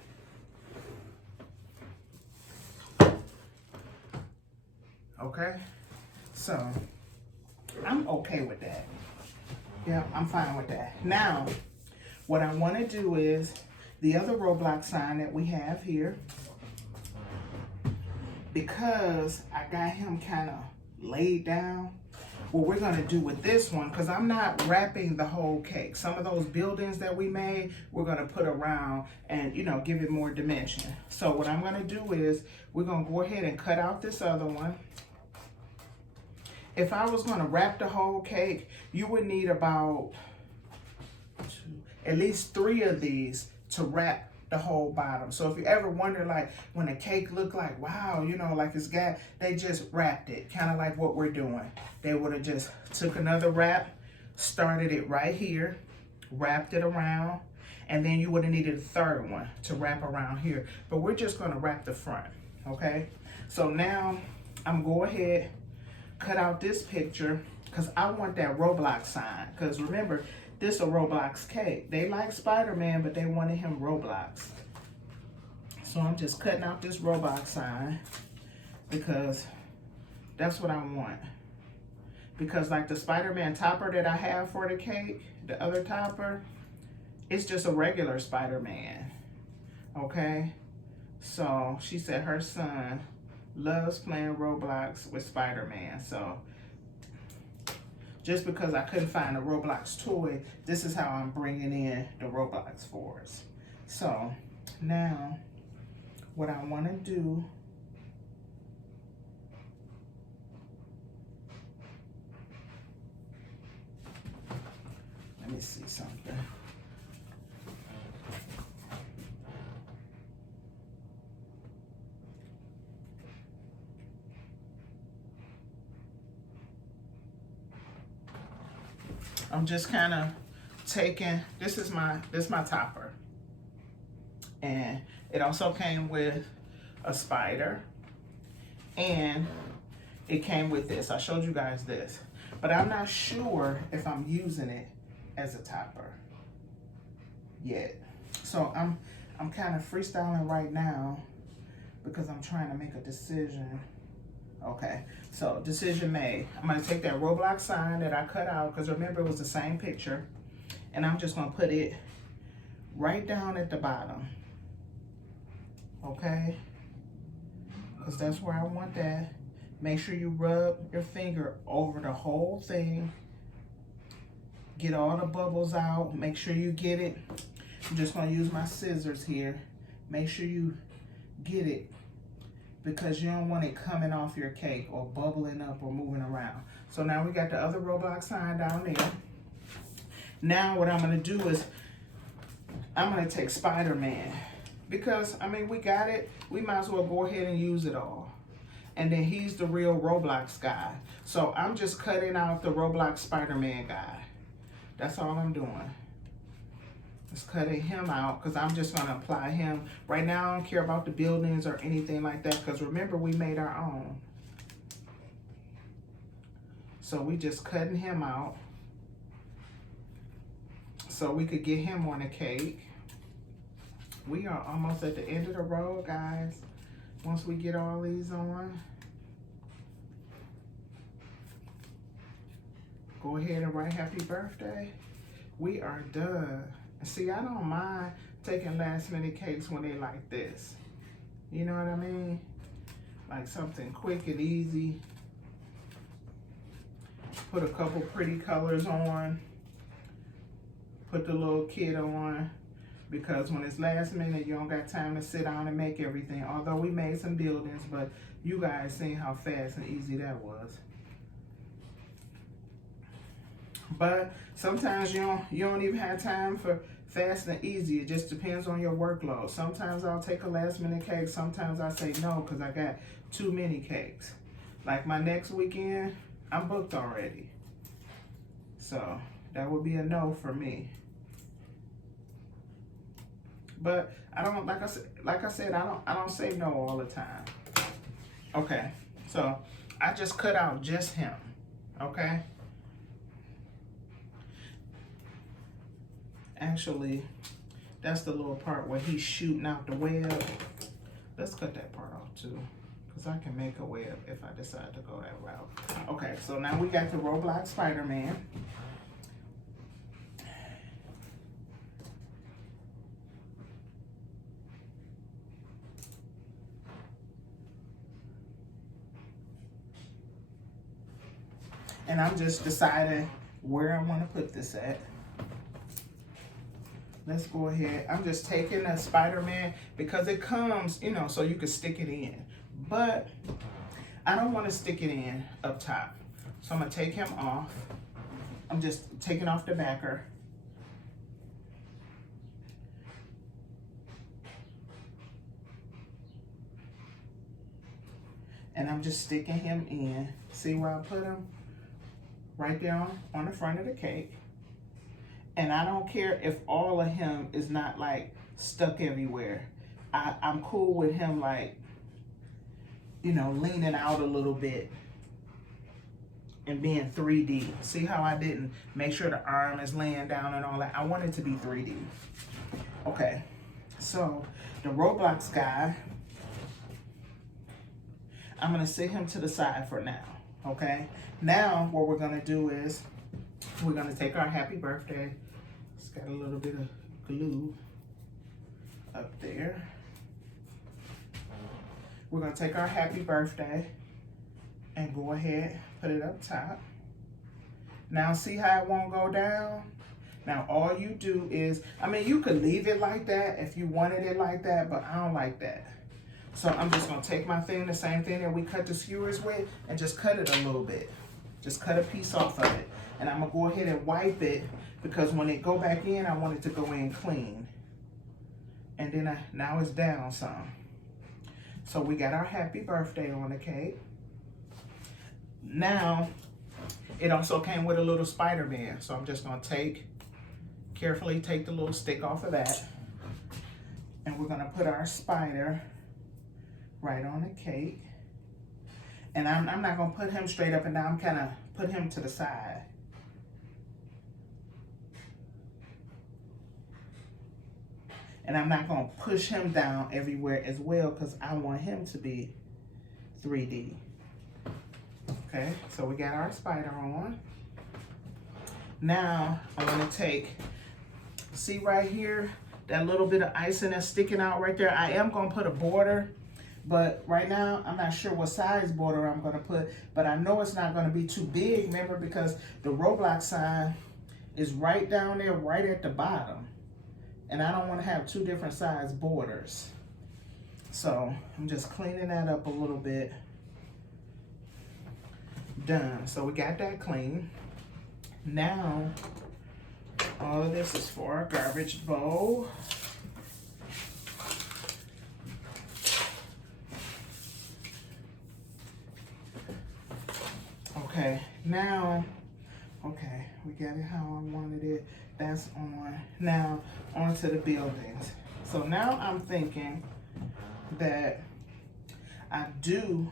Okay, so I'm okay with that. Yeah, I'm fine with that. Now, what I want to do is the other Roblox sign that we have here, because I got him kind of laid down. What we're gonna do with this one, because I'm not wrapping the whole cake. Some of those buildings that we made, we're gonna put around and, you know, give it more dimension. So what I'm gonna do is, we're gonna go ahead and cut out this other one. If I was gonna wrap the whole cake, you would need about at least 3 of these to wrap the whole bottom. So if you ever wonder, like, when a cake look like, wow, you know, like it's got, they just wrapped it, kind of like what we're doing. They would have just took another wrap, started it right here, wrapped it around, and then you would have needed a third one to wrap around here. But we're just gonna wrap the front, okay? So now I'm go ahead, cut out this picture, because I want that Roblox sign. Because remember, this is a Roblox cake. They like Spider-Man, but they wanted him Roblox. So I'm just cutting out this Roblox sign because that's what I want. Because like the Spider-Man topper that I have for the cake, the other topper, it's just a regular Spider-Man, okay? So she said her son loves playing Roblox with Spider-Man. So just because I couldn't find a Roblox toy, this is how I'm bringing in the Roblox fours. So now what I want to do, let me see something. I'm just kind of taking, this is my topper. And it also came with a spider. And it came with this. I showed you guys this. But I'm not sure if I'm using it as a topper yet. So I'm kind of freestyling right now because I'm trying to make a decision. Okay, so decision made. I'm gonna take that Roblox sign that I cut out, because remember it was the same picture, and I'm just gonna put it right down at the bottom. Okay, because that's where I want that. Make sure you rub your finger over the whole thing. Get all the bubbles out. Make sure you get it. I'm just gonna use my scissors here. Make sure you get it, because you don't want it coming off your cake or bubbling up or moving around. So now we got the other Roblox sign down there. Now what I'm going to do is I'm going to take Spider-Man. Because, I mean, we got it. We might as well go ahead and use it all. And then he's the real Roblox guy. So I'm just cutting out the Roblox Spider-Man guy. That's all I'm doing. Just cutting him out because I'm just going to apply him. Right now, I don't care about the buildings or anything like that because remember, we made our own. So we just cutting him out so we could get him on a cake. We are almost at the end of the road, guys. Once we get all these on, go ahead and write happy birthday. We are done. See, I don't mind taking last minute cakes when they like this. You know what I mean? Like something quick and easy. Put a couple pretty colors on. Put the little kid on. Because when it's last minute, you don't got time to sit down and make everything. Although we made some buildings, but you guys seen how fast and easy that was. But sometimes you don't even have time for fast and easy. It just depends on your workload. Sometimes I'll take a last minute cake. Sometimes I say no because I got too many cakes. Like my next weekend, I'm booked already. So that would be a no for me. But I don't, like I said, I don't say no all the time. Okay, so I just cut out just him. Okay. Actually, that's the little part where he's shooting out the web. Let's cut that part off too, because I can make a web if I decide to go that route. Okay, so now we got the Roblox Spider-Man. And I'm just deciding where I want to put this at. Let's go ahead. I'm just taking a Spider-Man because it comes, you know, so you can stick it in. But I don't want to stick it in up top. So I'm going to take him off. I'm just taking off the backer. And I'm just sticking him in. See where I put him? Right there on the front of the cake. And I don't care if all of him is not like stuck everywhere. I'm cool with him like, you know, leaning out a little bit and being 3D. See how I didn't make sure the arm is laying down and all that? I want it to be 3D. Okay, so the Roblox guy, I'm gonna sit him to the side for now, okay? Now what we're gonna do is we're gonna take our happy birthday. It's got a little bit of glue up there. We're gonna take our happy birthday and go ahead, put it up top. Now see how it won't go down? Now all you do is, I mean, you could leave it like that if you wanted it like that, but I don't like that. So I'm just gonna take my thing, the same thing that we cut the skewers with, and just cut it a little bit. Just cut a piece off of it. And I'm gonna go ahead and wipe it because when it go back in, I want it to go in clean. And then now it's down some. So we got our happy birthday on the cake. Now, it also came with a little Spider-Man. So I'm just gonna carefully take the little stick off of that. And we're gonna put our spider right on the cake. And I'm not gonna put him straight up and down. I'm kinda put him to the side. And I'm not gonna push him down everywhere as well because I want him to be 3D. Okay, so we got our spider on. Now I'm gonna take, see right here, that little bit of icing that's sticking out right there. I am gonna put a border, but right now I'm not sure what size border I'm gonna put, but I know it's not gonna be too big, remember, because the Roblox sign is right down there, right at the bottom. And I don't wanna have two different size borders. So I'm just cleaning that up a little bit. Done, so we got that clean. Now, All of this is for our garbage bowl. Okay, now, okay, we got it how I wanted it. That's on. Now, onto the buildings. So now I'm thinking that I do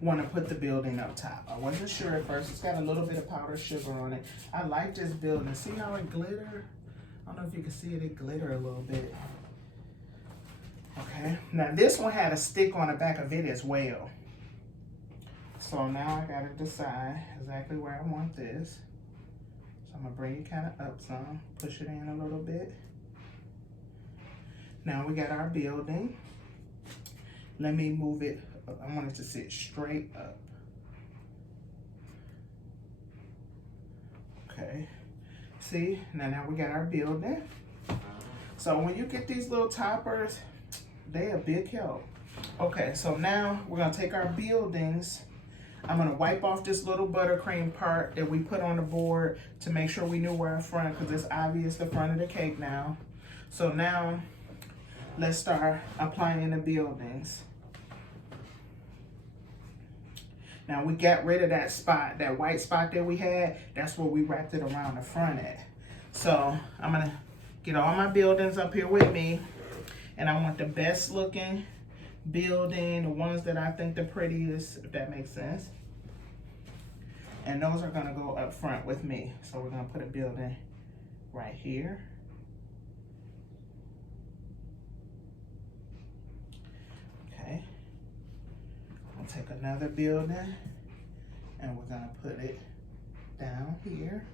want to put the building up top. I wasn't sure at first. It's got a little bit of powdered sugar on it. I like this building. See how it glitter? I don't know if you can see it. It glitter a little bit. Okay. Now this one had a stick on the back of it as well. So now I gotta decide exactly where I want this. So I'm gonna bring it kind of up some, push it in a little bit. Now we got our building. Let me move it. I want it to sit straight up. Okay. See, now we got our building. So when you get these little toppers, they a big help. Okay, so now we're gonna take our buildings. I'm gonna wipe off this little buttercream part that we put on the board to make sure we knew where our front, because it's obvious the front of the cake now. So now let's start applying the buildings. Now we got rid of that spot, that white spot that we had. That's where we wrapped it around the front at. So I'm gonna get all my buildings up here with me, and I want the best looking building, the ones that I think the prettiest, if that makes sense. And those are gonna go up front with me. So we're gonna put a building right here. Okay. I'll take another building and we're gonna put it down here.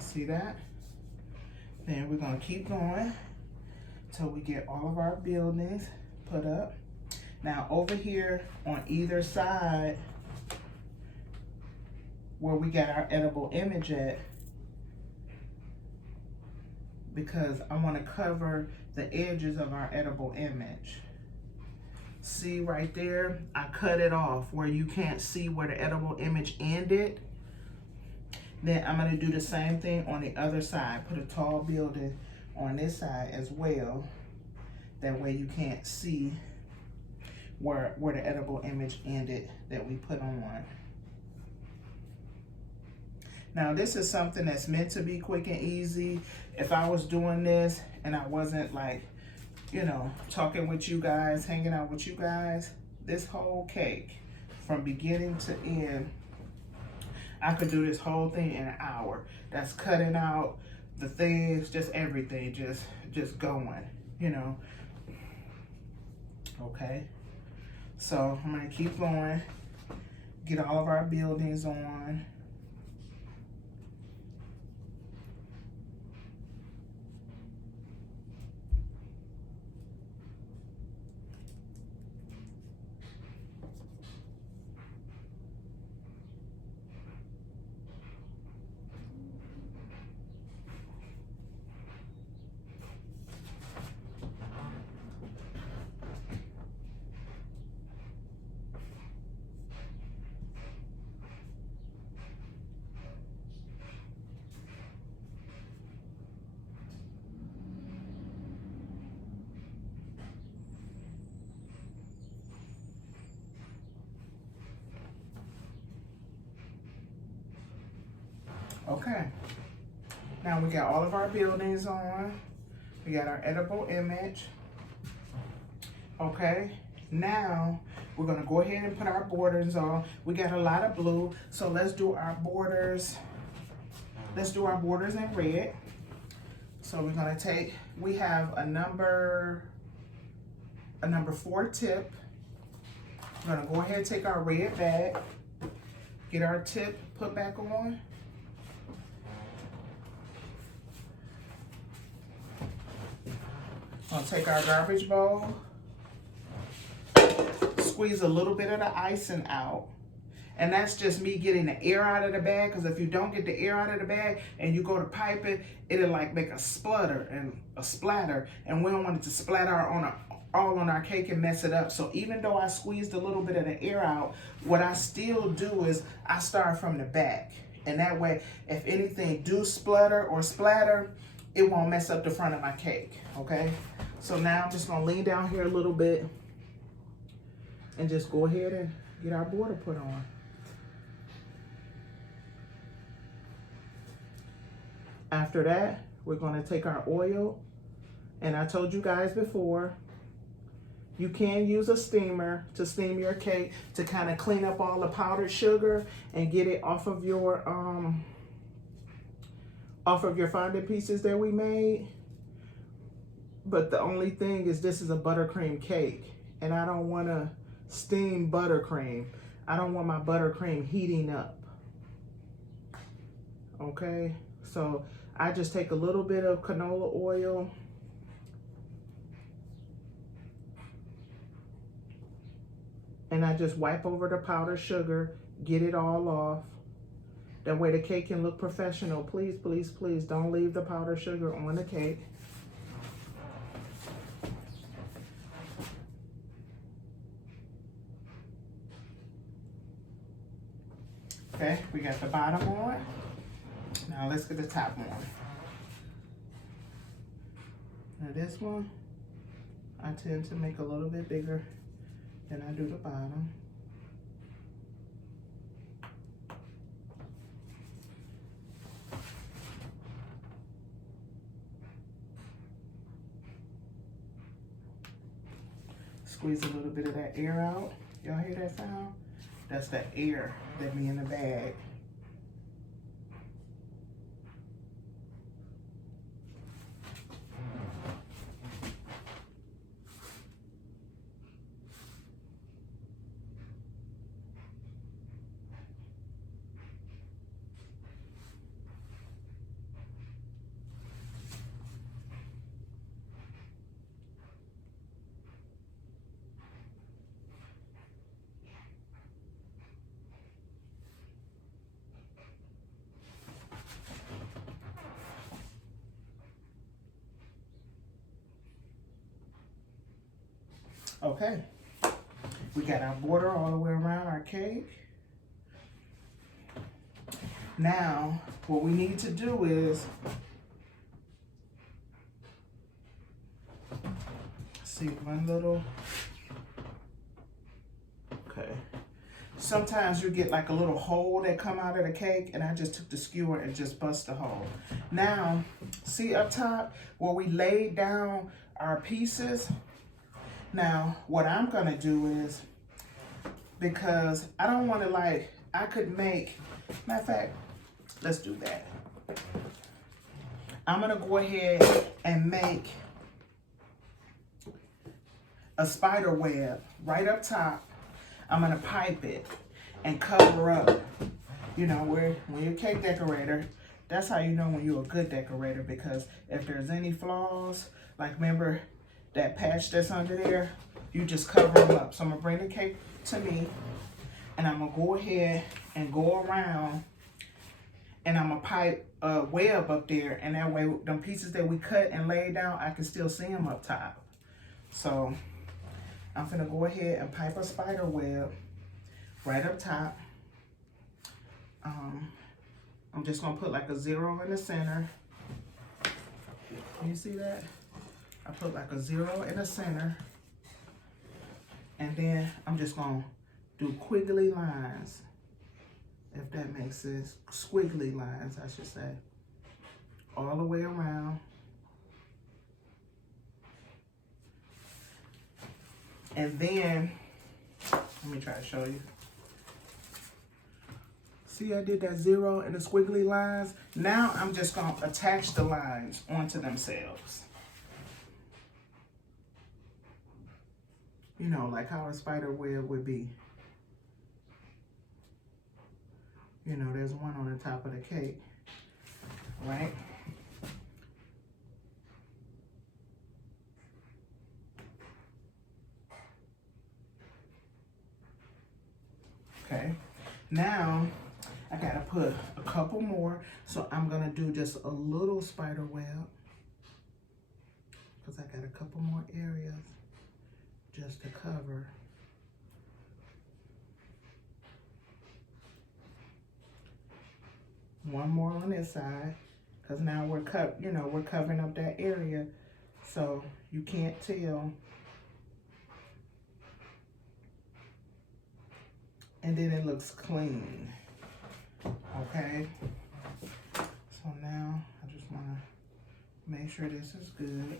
See that? Then we're gonna keep going till we get all of our buildings put up. Now over here on either side where we got our edible image at, because I wanna cover the edges of our edible image. See right there, I cut it off where you can't see where the edible image ended. Then I'm gonna do the same thing on the other side. Put a tall building on this side as well. That way you can't see where the edible image ended that we put on. Now this is something that's meant to be quick and easy. If I was doing this and I wasn't like, you know, talking with you guys, hanging out with you guys, this whole cake from beginning to end, I could do this whole thing in an hour. That's cutting out the things, just everything, just going, you know. Okay, so I'm gonna keep going, get all of our buildings on. Okay, now we got all of our buildings on. We got our edible image. Okay, now we're gonna go ahead and put our borders on. We got a lot of blue, so let's do our borders. Let's do our borders in red. So we're gonna take, we have a number 4 tip. We're gonna go ahead and take our red bag, get our tip put back on. I'll take our garbage bowl, squeeze a little bit of the icing out. And that's just me getting the air out of the bag, because if you don't get the air out of the bag and you go to pipe it, it'll like make a splutter and a splatter, and we don't want it to splatter all on our cake and mess it up. So even though I squeezed a little bit of the air out, what I still do is I start from the back. And that way, if anything do splutter or splatter, it won't mess up the front of my cake, okay? So now I'm just gonna lean down here a little bit and just go ahead and get our border put on. After that, we're gonna take our oil, and I told you guys before, you can use a steamer to steam your cake to kind of clean up all the powdered sugar and get it off of your fondant pieces that we made. But the only thing is this is a buttercream cake, and I don't want to steam buttercream. I don't want my buttercream heating up. Okay, so I just take a little bit of canola oil. And I just wipe over the powdered sugar, get it all off. That way the cake can look professional. Please, please, please don't leave the powdered sugar on the cake. Okay, we got the bottom on. Now let's get the top on. Now this one, I tend to make a little bit bigger than I do the bottom. Squeeze a little bit of that air out. Y'all hear that sound? That's the air that be in the bag. Okay, we got our border all the way around our cake. Now, what we need to do is, see, one little, okay. Sometimes you get like a little hole that come out of the cake, and I just took the skewer and just bust the hole. Now, see up top where we laid down our pieces? Now, what I'm gonna do is, because I don't wanna I could make, matter of fact, let's do that. I'm gonna go ahead and make a spider web right up top. I'm gonna pipe it and cover up. You know, when you're a cake decorator, that's how you know when you're a good decorator, because if there's any flaws, like remember that patch that's under there, you just cover them up. So I'm gonna bring the cake to me, and I'm gonna go ahead and go around, and I'm gonna pipe a web up there, and that way them pieces that we cut and laid down, I can still see them up top. So I'm gonna go ahead and pipe a spider web right up top. I'm just gonna put like a 0 in the center. Can you see that? I put like a 0 in the center, and then I'm just gonna do quiggly lines, if that makes sense. Squiggly lines, I should say, all the way around. And then, let me try to show you. See, I did that 0 and the squiggly lines. Now I'm just gonna attach the lines onto themselves. You know, like how a spider web would be. You know, there's one on the top of the cake, right? Okay, now I gotta put a couple more, so I'm gonna do just a little spider web, because I got a couple more areas just to cover. One more on this side, because now we're covering up that area, so you can't tell. And then it looks clean. Okay. So now I just want to make sure this is good.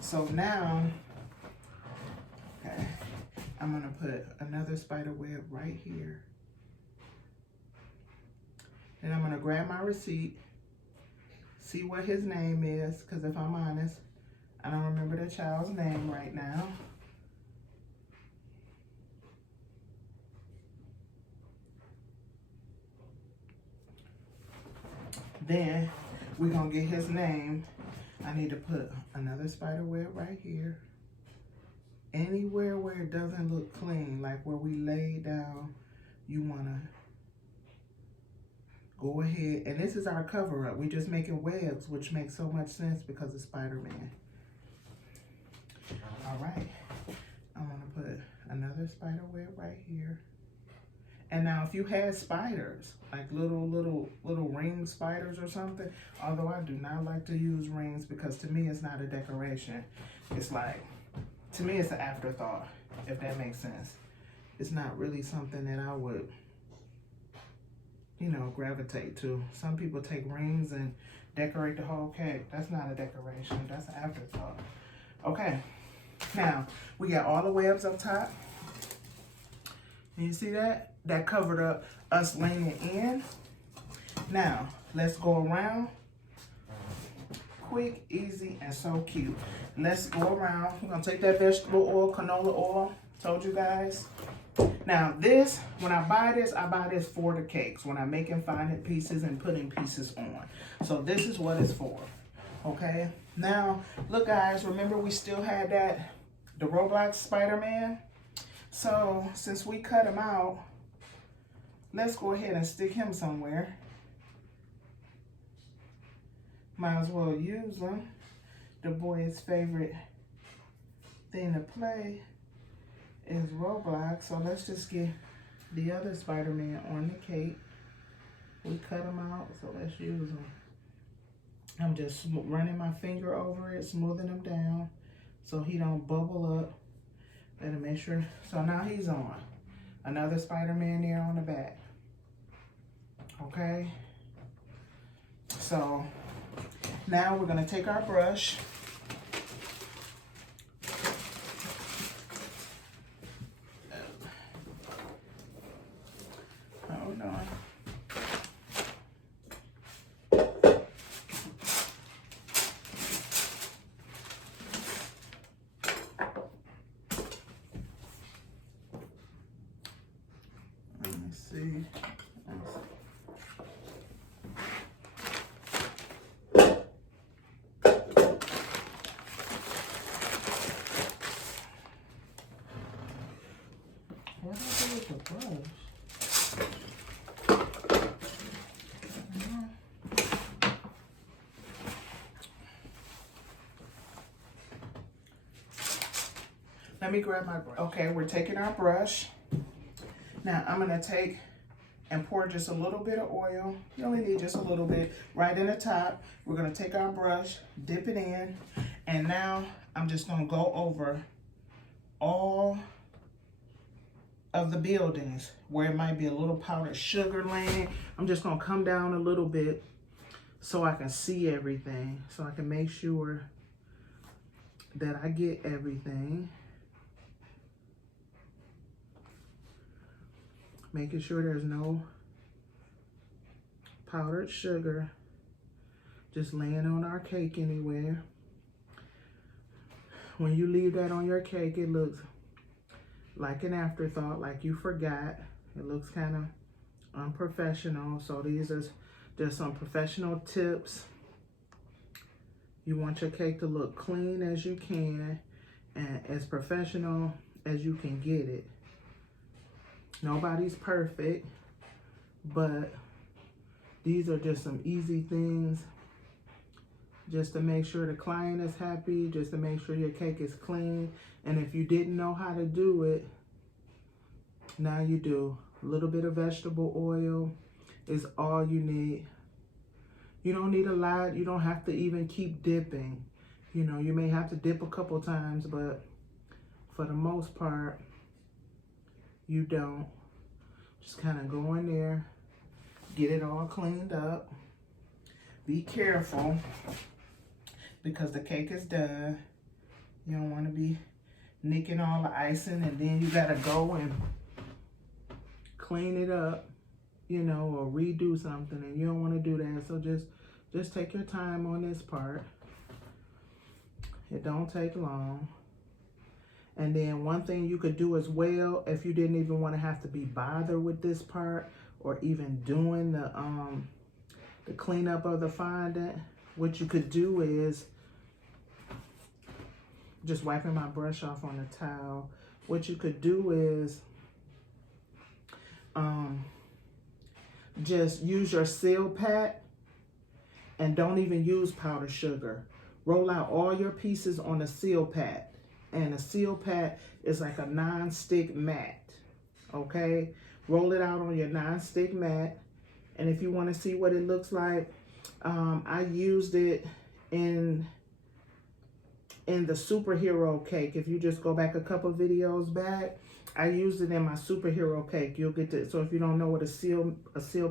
So now, okay, I'm gonna put another spider web right here. And I'm gonna grab my receipt, see what his name is, because if I'm honest, I don't remember the child's name right now. Then we're gonna get his name. I need to put another spider web right here. Anywhere where it doesn't look clean, like where we laid down, you wanna go ahead, and this is our cover up. We're just making webs, which makes so much sense because of Spider-Man. All right, I'm gonna put another spider web right here. And now if you had spiders, like little ring spiders or something, although I do not like to use rings because to me it's not a decoration. It's like, to me it's an afterthought, if that makes sense. It's not really something that I would, you know, gravitate to. Some people take rings and decorate the whole cake. That's not a decoration, that's an afterthought. Okay, now we got all the webs up top. And you see that? That covered up us leaning in. Now, let's go around. Quick, easy, and so cute. Let's go around. We're gonna take that vegetable oil, canola oil, told you guys. Now this, when I buy this for the cakes, when I'm making fondant pieces and putting pieces on. So this is what it's for, okay? Now, look guys, remember we still had the Roblox Spider-Man? So since we cut him out, let's go ahead and stick him somewhere. Might as well use him. The boy's favorite thing to play is Roblox. So let's just get the other Spider-Man on the cake. We cut him out, so let's use him. I'm just running my finger over it, smoothing him down so he don't bubble up. Better make sure. So now he's on. Another Spider-Man there on the back. Okay. So now we're gonna take our brush. Hold on. See. What did I do with the brush? Let me grab my brush. Okay, we're taking our brush. Now I'm gonna take and pour just a little bit of oil. You only need just a little bit right in the top. We're gonna take our brush, dip it in, and now I'm just gonna go over all of the buildings where it might be a little powdered sugar laying. I'm just gonna come down a little bit so I can see everything, so I can make sure that I get everything. Making sure there's no powdered sugar just laying on our cake anywhere. When you leave that on your cake, it looks like an afterthought, like you forgot. It looks kind of unprofessional. So these are just some professional tips. You want your cake to look clean as you can and as professional as you can get it. Nobody's perfect, but these are just some easy things just to make sure the client is happy, just to make sure your cake is clean. And if you didn't know how to do it, now you do. A little bit of vegetable oil is all you need. You don't need a lot. You don't have to even keep dipping. You know, you may have to dip a couple times, but for the most part, you don't. Just kind of go in there, get it all cleaned up. Be careful because the cake is done. You don't want to be nicking all the icing, and then you got to go and clean it up, you know, or redo something, and you don't want to do that. So just take your time on this part. It don't take long. And then one thing you could do as well, if you didn't even want to have to be bothered with this part or even doing the cleanup of the fondant, what you could do is just wiping my brush off on the towel. What you could do is just use your seal pat and don't even use powdered sugar. Roll out all your pieces on a seal pat. And a seal pat is like a non-stick mat, okay? Roll it out on your non-stick mat. And if you want to see what it looks like, I used it in the superhero cake. If you just go back a couple videos back, I used it in my superhero cake. You'll get to, so if you don't know what a seal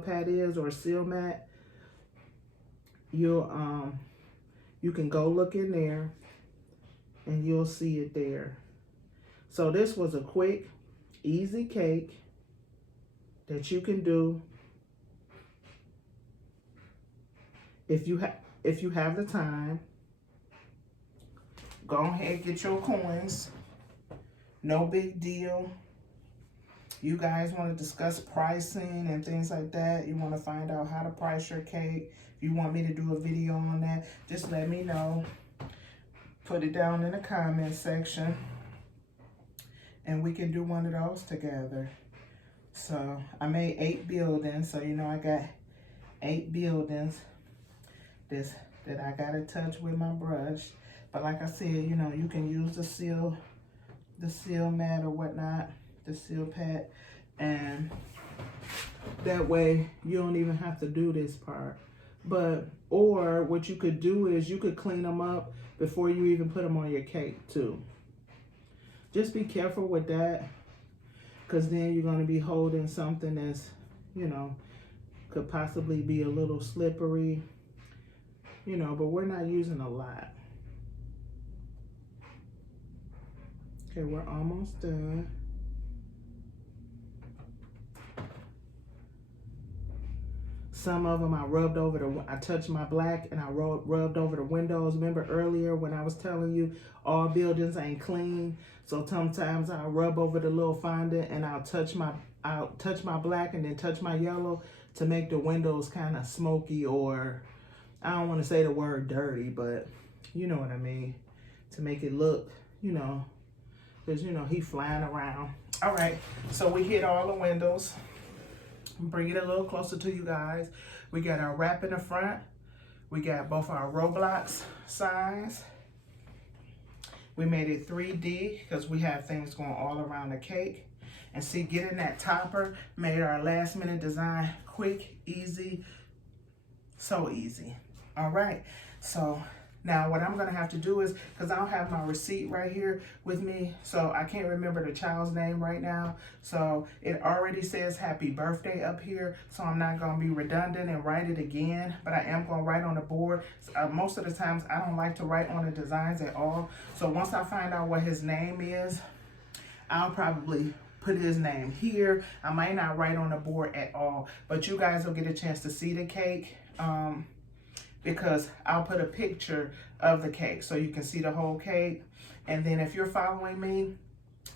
pad is or a seal mat, you'll you can go look in there and you'll see it there. So this was a quick, easy cake that you can do if you have the time. Go ahead, get your coins. No big deal. You guys want to discuss pricing and things like that. You want to find out how to price your cake. If you want me to do a video on that, just let me know. Put it down in the comment section and we can do one of those together. So I made 8 buildings. So, you know, I got 8 buildings that I got to touch with my brush. But like I said, you know, you can use the seal mat or whatnot, the seal pad, and that way you don't even have to do this part. But, or what you could do is you could clean them up before you even put them on your cake too. Just be careful with that, because then you're going to be holding something that's, you know, could possibly be a little slippery, you know, but we're not using a lot. Okay, we're almost done. Some of them I rubbed over I touched my black and I rubbed over the windows. Remember earlier when I was telling you all buildings ain't clean? So sometimes I'll rub over the little fondant and I'll touch my black and then touch my yellow to make the windows kind of smoky, or I don't want to say the word dirty, but you know what I mean. To make it look, you know, because, you know, he flying around. All right, so we hit all the windows. Bring it a little closer to you guys. We got our wrap in the front. We got both our Roblox signs. We made it 3D because we have things going all around the cake. And see, getting that topper made our last minute design quick, easy, so easy. All right, so now what I'm gonna have to do is, because I don't have my receipt right here with me, so I can't remember the child's name right now. So it already says happy birthday up here, so I'm not gonna be redundant and write it again, but I am gonna write on the board. Most of the times I don't like to write on the designs at all. So once I find out what his name is, I'll probably put his name here. I might not write on the board at all, but you guys will get a chance to see the cake. Because I'll put a picture of the cake so you can see the whole cake. And then if you're following me,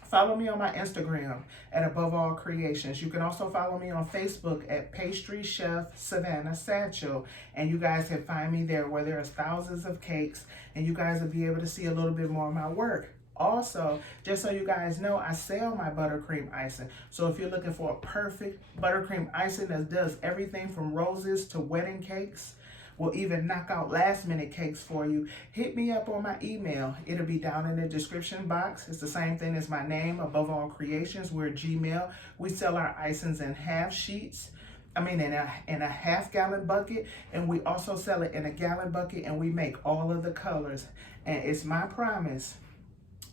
follow me on my Instagram at Above All Creations. You can also follow me on Facebook at Pastry Chef Savannah Satchel. And you guys can find me there where there's thousands of cakes, and you guys will be able to see a little bit more of my work. Also, just so you guys know, I sell my buttercream icing. So if you're looking for a perfect buttercream icing that does everything from roses to wedding cakes, We'll even knock out last minute cakes for you. Hit me up on my email. It'll be down in the description box. It's the same thing as my name, Above All Creations. We're Gmail. We sell our icings in half sheets. In a half-gallon bucket, and we also sell it in a gallon bucket, and we make all of the colors. And it's my promise,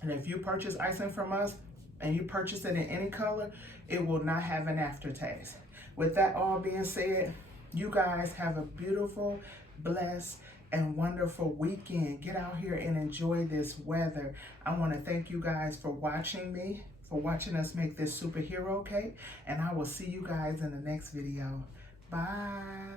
and if you purchase icing from us and you purchase it in any color, it will not have an aftertaste. With that all being said, you guys have a beautiful, blessed, and wonderful weekend. Get out here and enjoy this weather. I want to thank you guys for watching me, for watching us make this superhero cake, and I will see you guys in the next video. Bye.